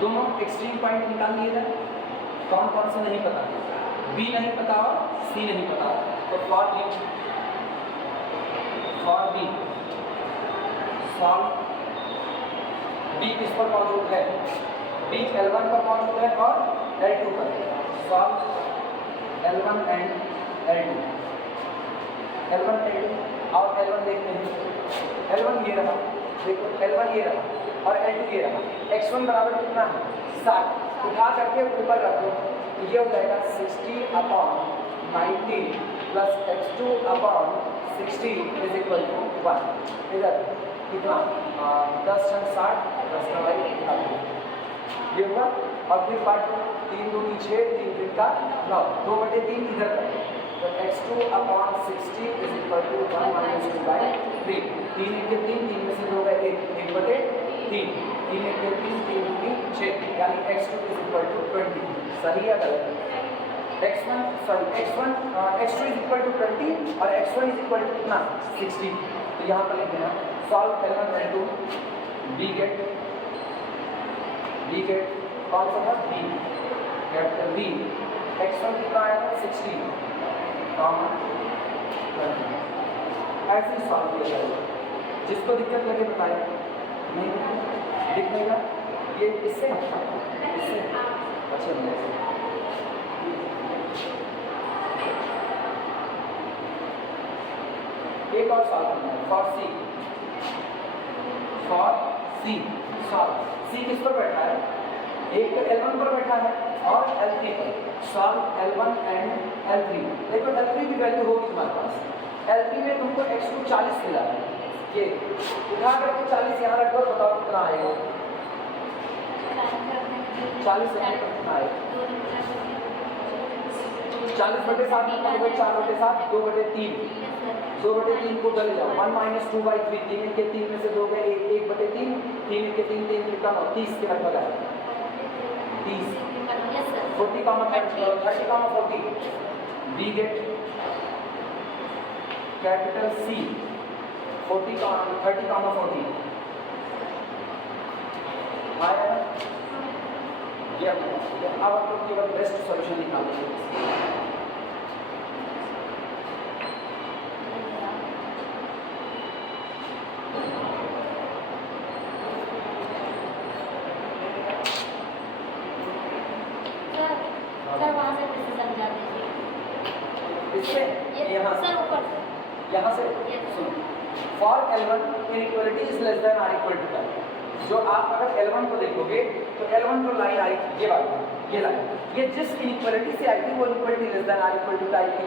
दोनों extreme point निकाल लिए जाए, कौन कौन से नहीं पता, बी नहीं पता और सी नहीं पता, तो फॉर बी सॉल्व, बी किस पर मौजूद है, बी L1 पर मौजूद है और L2 पर, solve L1 and L2, L1 L2 और L1 देखते हैं, L1 ये रहा, देखो L1 ये रहा और L2 ये रहा। x1 बराबर कितना है 60, उठा करके ऊपर रखो तो ये हो जाएगा 60/90 plus x2 upon 60 is equal to 1। इधर कितना 10 × 60 10 का भाई ये हुआ, और फिर पार्ट 3 2 6 3 3 का 9, 2/3 इधर का, तो x2 upon 60 is equal to 1 - 2/3। 3 1 के 3, 3 में से 2 गए 1/3, 3 3 1 के 3, 3 3 6, यानी x2 इज इक्वल टू 20। सही है गलत? x2 इज इक्वल टू 20 और x1 इज इक्वल टू कितना 60, तो यहाँ पर लिख देना solve L1 L2, B gate कौन सा था बी, कैपिटल बी, x1 कितना आएगा 60 कॉमन 20, ऐसे ही सॉल्व किया जाएगा। जिसको दिक्कत लगे बताए, नहीं दिख लेगा ये इससे अच्छा एक और सॉल्व करना है फॉर सी सॉल्व, सी किस पर बैठा है, एक तो L1 पर बैठा है और L3 पर, सॉल्व L1 एंड L3। देखो L3 की वैल्यू होगी तुम्हारे पास, L3 में तुमको x2 40 मिला है, ये उठा करके 40 यहाँ रख दो, बताओ कितना आएगा, 40 से कितना आएगा, 40/7 कितना होगा, 4/7 2/3, 2/3 को चले जाओ, 1 - 2/3, 3 के 3 में से 2 गए 1/3, 3 के 3 3 कितना 30 के लगभग आएगा, 30 40/30 बी गेट कैपिटल सी 30/40 आया। ये अब आप लोग केवल बेस्ट सॉल्यूशन निकालेंगे। यहाँ से सुनो, for L1 inequality is less than or equal to that, जो आप अगर L1 को देखोगे तो L1 जो लाइन आई थी ये वाली, ये लाइन, ये जिस इनइक्वालिटी से आई थी वो equality less than or equal to type की,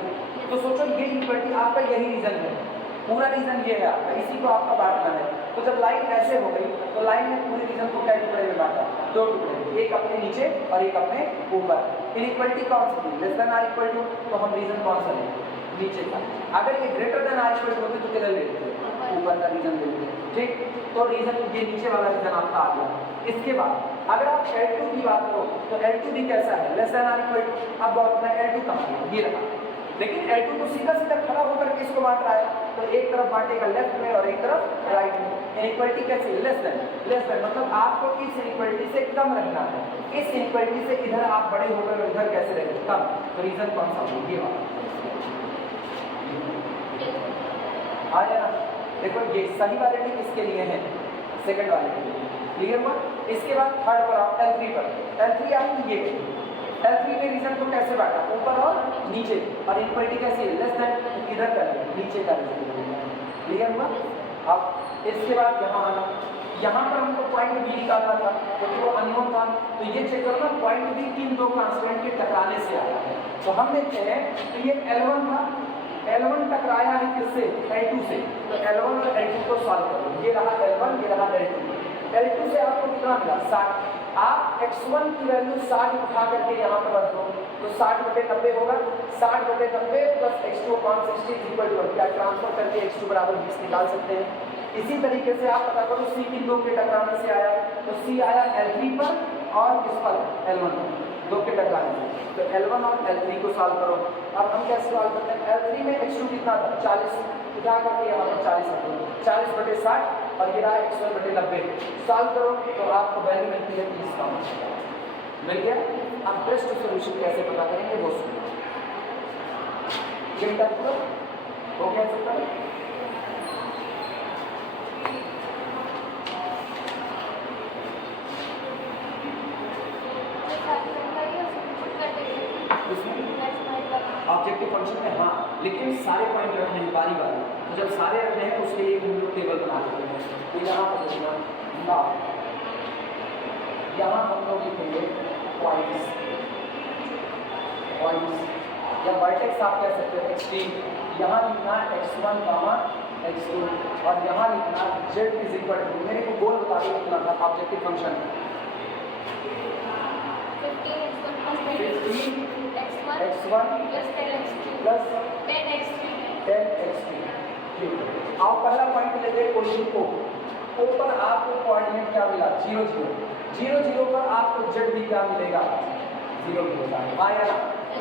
तो सोचो ये इक्वालिटी आपका यही रीजन है, पूरा रीजन ये है आपका, इसी को आपका बांटना है। तो जब लाइन ऐसे हो गई तो लाइन ने पूरे रीजन को कई टुकड़े में बांटा, दो टुकड़े, एक अपने नीचे और एक अपने ऊपर। इनइक्वालिटी कौन सी थी, less than or equal to, तो हम रीजन कौन सा लेंगे, नीचे का। अगर ये greater than or equal to होते तो किधर लेते, ऊपर का रीजन लेते, ठीक। तो रीजन ये नीचे वाला रीजन आपका आ गया। इसके बाद अगर आप L2 की बात करो तो L2 भी कैसा है, less than or equal to. अब अपना L2 कहाँ है, ये रहा, लेकिन L2 तो सीधा सीधा खड़ा होकर के इसको बांट रहा है, तो एक तरफ बांटेगा लेफ्ट में और एक तरफ राइट में। इनइक्वालिटी कैसी है, लेस देन मतलब आपको इस इनइक्वालिटी से कम रहना है, इस इनइक्वालिटी से इधर आप बड़े होकर इधर कैसे रहेंगे, कम। तो रीजन कौन सा होगा, ये वाला आया ना। देखो ये सही वाले टिक इसके लिए है, सेकंड वाले के लिए, क्लियर हुआ। इसके बाद थर्ड पर आओ, L3 पर। L3 आपकी ये L3 में रीजन को कैसे बांटा, ऊपर और नीचे, और इनइक्वालिटी कैसी है, लेस देन, इधर कर नीचे का रीजन, क्लियर हुआ। अब इसके बाद यहाँ आना, यहाँ पर हमको पॉइंट बी निकालना था क्योंकि वो अननोन था, तो ये चेक करो ना, पॉइंट बी किन दो कांस्टेंट के टकराने से आया है। तो हम देखते हैं कि ये L1 था, L1 टकराया है किससे, L2 से, तो L1 और L2 को सॉल्व करो। ये रहा L1, ये रहा L2। L2 से आपको कितना मिला, 60। आप x1 की वैल्यू 60 उठा करके यहाँ पर रख दो तो 60/90 होगा। 60/90 plus x2 upon 60 equal to, क्या ट्रांसफर करके x2 बराबर 20 निकाल सकते हैं। इसी तरीके से आप पता करो C किन दो के टकराने से आया, तो C आया L3 पर और किस पर, L1 पर, दो के टकराने से। तो L1 और L3 को सॉल्व करो। अब हम कैसे सॉल्व करते हैं, L3 में x2 कितना था, 40, उठा करके यहाँ पर 40 रखो, 40/60 और ये रहा x1/90। सॉल्व करो तो आपको वैल्यू मिलती है 30 का, मिल गया। अब बेस्ट सॉल्यूशन कैसे पता करेंगे वो सुनो, ये पूरा हो गया सकता है। ऑब्जेक्टिव फंक्शन में हाँ, लेकिन सारे पॉइंट रखने हैं बारी बारी, तो जब सारे रखने हैं उसके लिए हम लोग टेबल बना देते हैं। तो यहाँ पर देखना ना, यहाँ हम लोग लिखेंगे पॉइंट्स या वर्टेक्स आप कह सकते हो, एक्सट्रीम। यहाँ लिखना x1, x2 और यहाँ लिखना z इज इक्वल टू, मेरे को गोल बता दो कितना था objective function, 15 x1 plus 10x3। आप पहला पॉइंट लेते हैं क्वेश्चन को, O पर आपको कोऑर्डिनेट क्या मिला, 0 0 0 पर आपको z भी क्या मिलेगा, 0 मिलेगा, आया ना।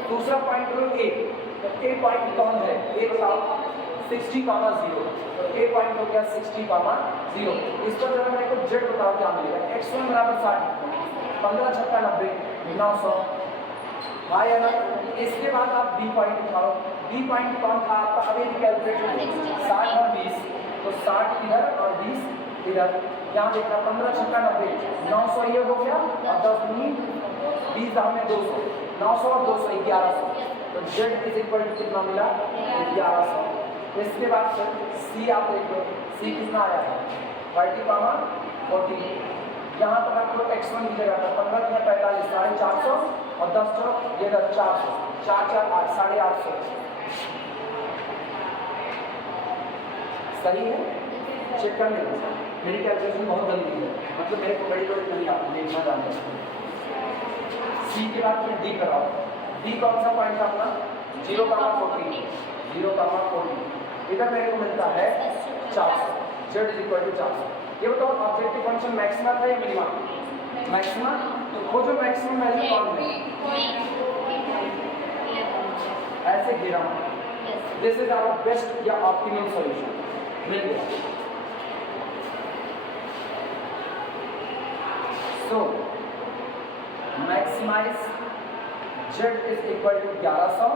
दूसरा पॉइंट लो A, तो A पॉइंट कौन है, A बताओ, 60, 0, तो A पॉइंट हो गया 60, 0। इस पर जरा मेरे को z बताओ क्या मिलेगा, x1 बराबर 60, 15 छक्का 90, 900, हाँ या ना। इसके बाद आप B पॉइंट उठाओ, B पॉइंट कौन था आपका, अभी कैलकुलेट 60 और 20, तो 60 इधर और 20 इधर, यहाँ देखना 15 छक्का 90, 900 ये हो गया और 10 दूनी 20 दाम में 200, 900 और 200 1100, तो z इज इक्वल टू कितना मिला, 1100। इसके बाद C आप देख लो, C कितना आया था, 30, 40, यहाँ पर आपको x1 की जगह पर 15 में 45, 450 और 10 चौक ये 400, 4 4 8, 850, सही है। चेक कर लेना, मेरी कैलकुलेशन बहुत गंदी है, मतलब मेरे को बड़ी बड़ी नहीं आपको देखना जानते हैं। C के बाद फिर D कराओ, D कौन सा पॉइंट था अपना, 0, 40, इधर मेरे को मिलता है 400, z इज इक्वल टू 400। ये बताओ ऑब्जेक्टिव फंक्शन मैक्सिमा था या मिनिमा, मैक्सिमा, तो खोजो मैक्सिमम वैल्यू कौन है, ऐसे गिरा, दिस इज आवर बेस्ट या ऑप्टिमम सॉल्यूशन, मिल गया। So maximise z is equal to 1100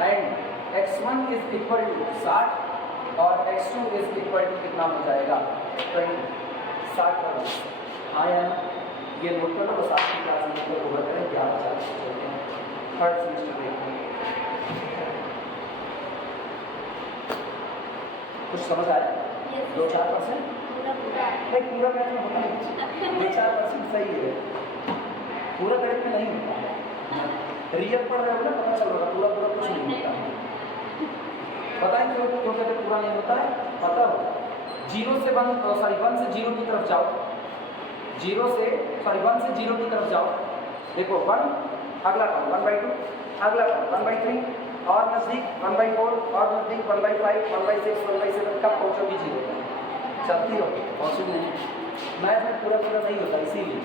and x1 is equal to 60 और x2 इज इक्वल टू कितना हो जाएगा, 20, 60 का। हाँ यार ये नोट कर लो, 60 की क्लास में तो ओवर करें 11 थर्ड सेमेस्टर देखते हैं। कुछ समझ आया, 2-4% नहीं, पूरा गणित में होता है, 2-4% सही है, पूरा गणित में नहीं होता, रियल पढ़ रहे हो ना, पता चल रहा पूरा कुछ नहीं होता। पता है क्यों कहते पूरा नहीं होता है? पता हो 1 से 0 की तरफ जाओ, 1 से 0 की तरफ जाओ, देखो 1, अगला कौन 1/2, अगला कौन 1/3, और नजदीक 1/4, और नजदीक 1/5, 1/6, 1/7, कब पहुंचोगी 0 तक? चलती रहो, पहुंचोगी नहीं, मैथ में पूरा नहीं होता इसीलिए।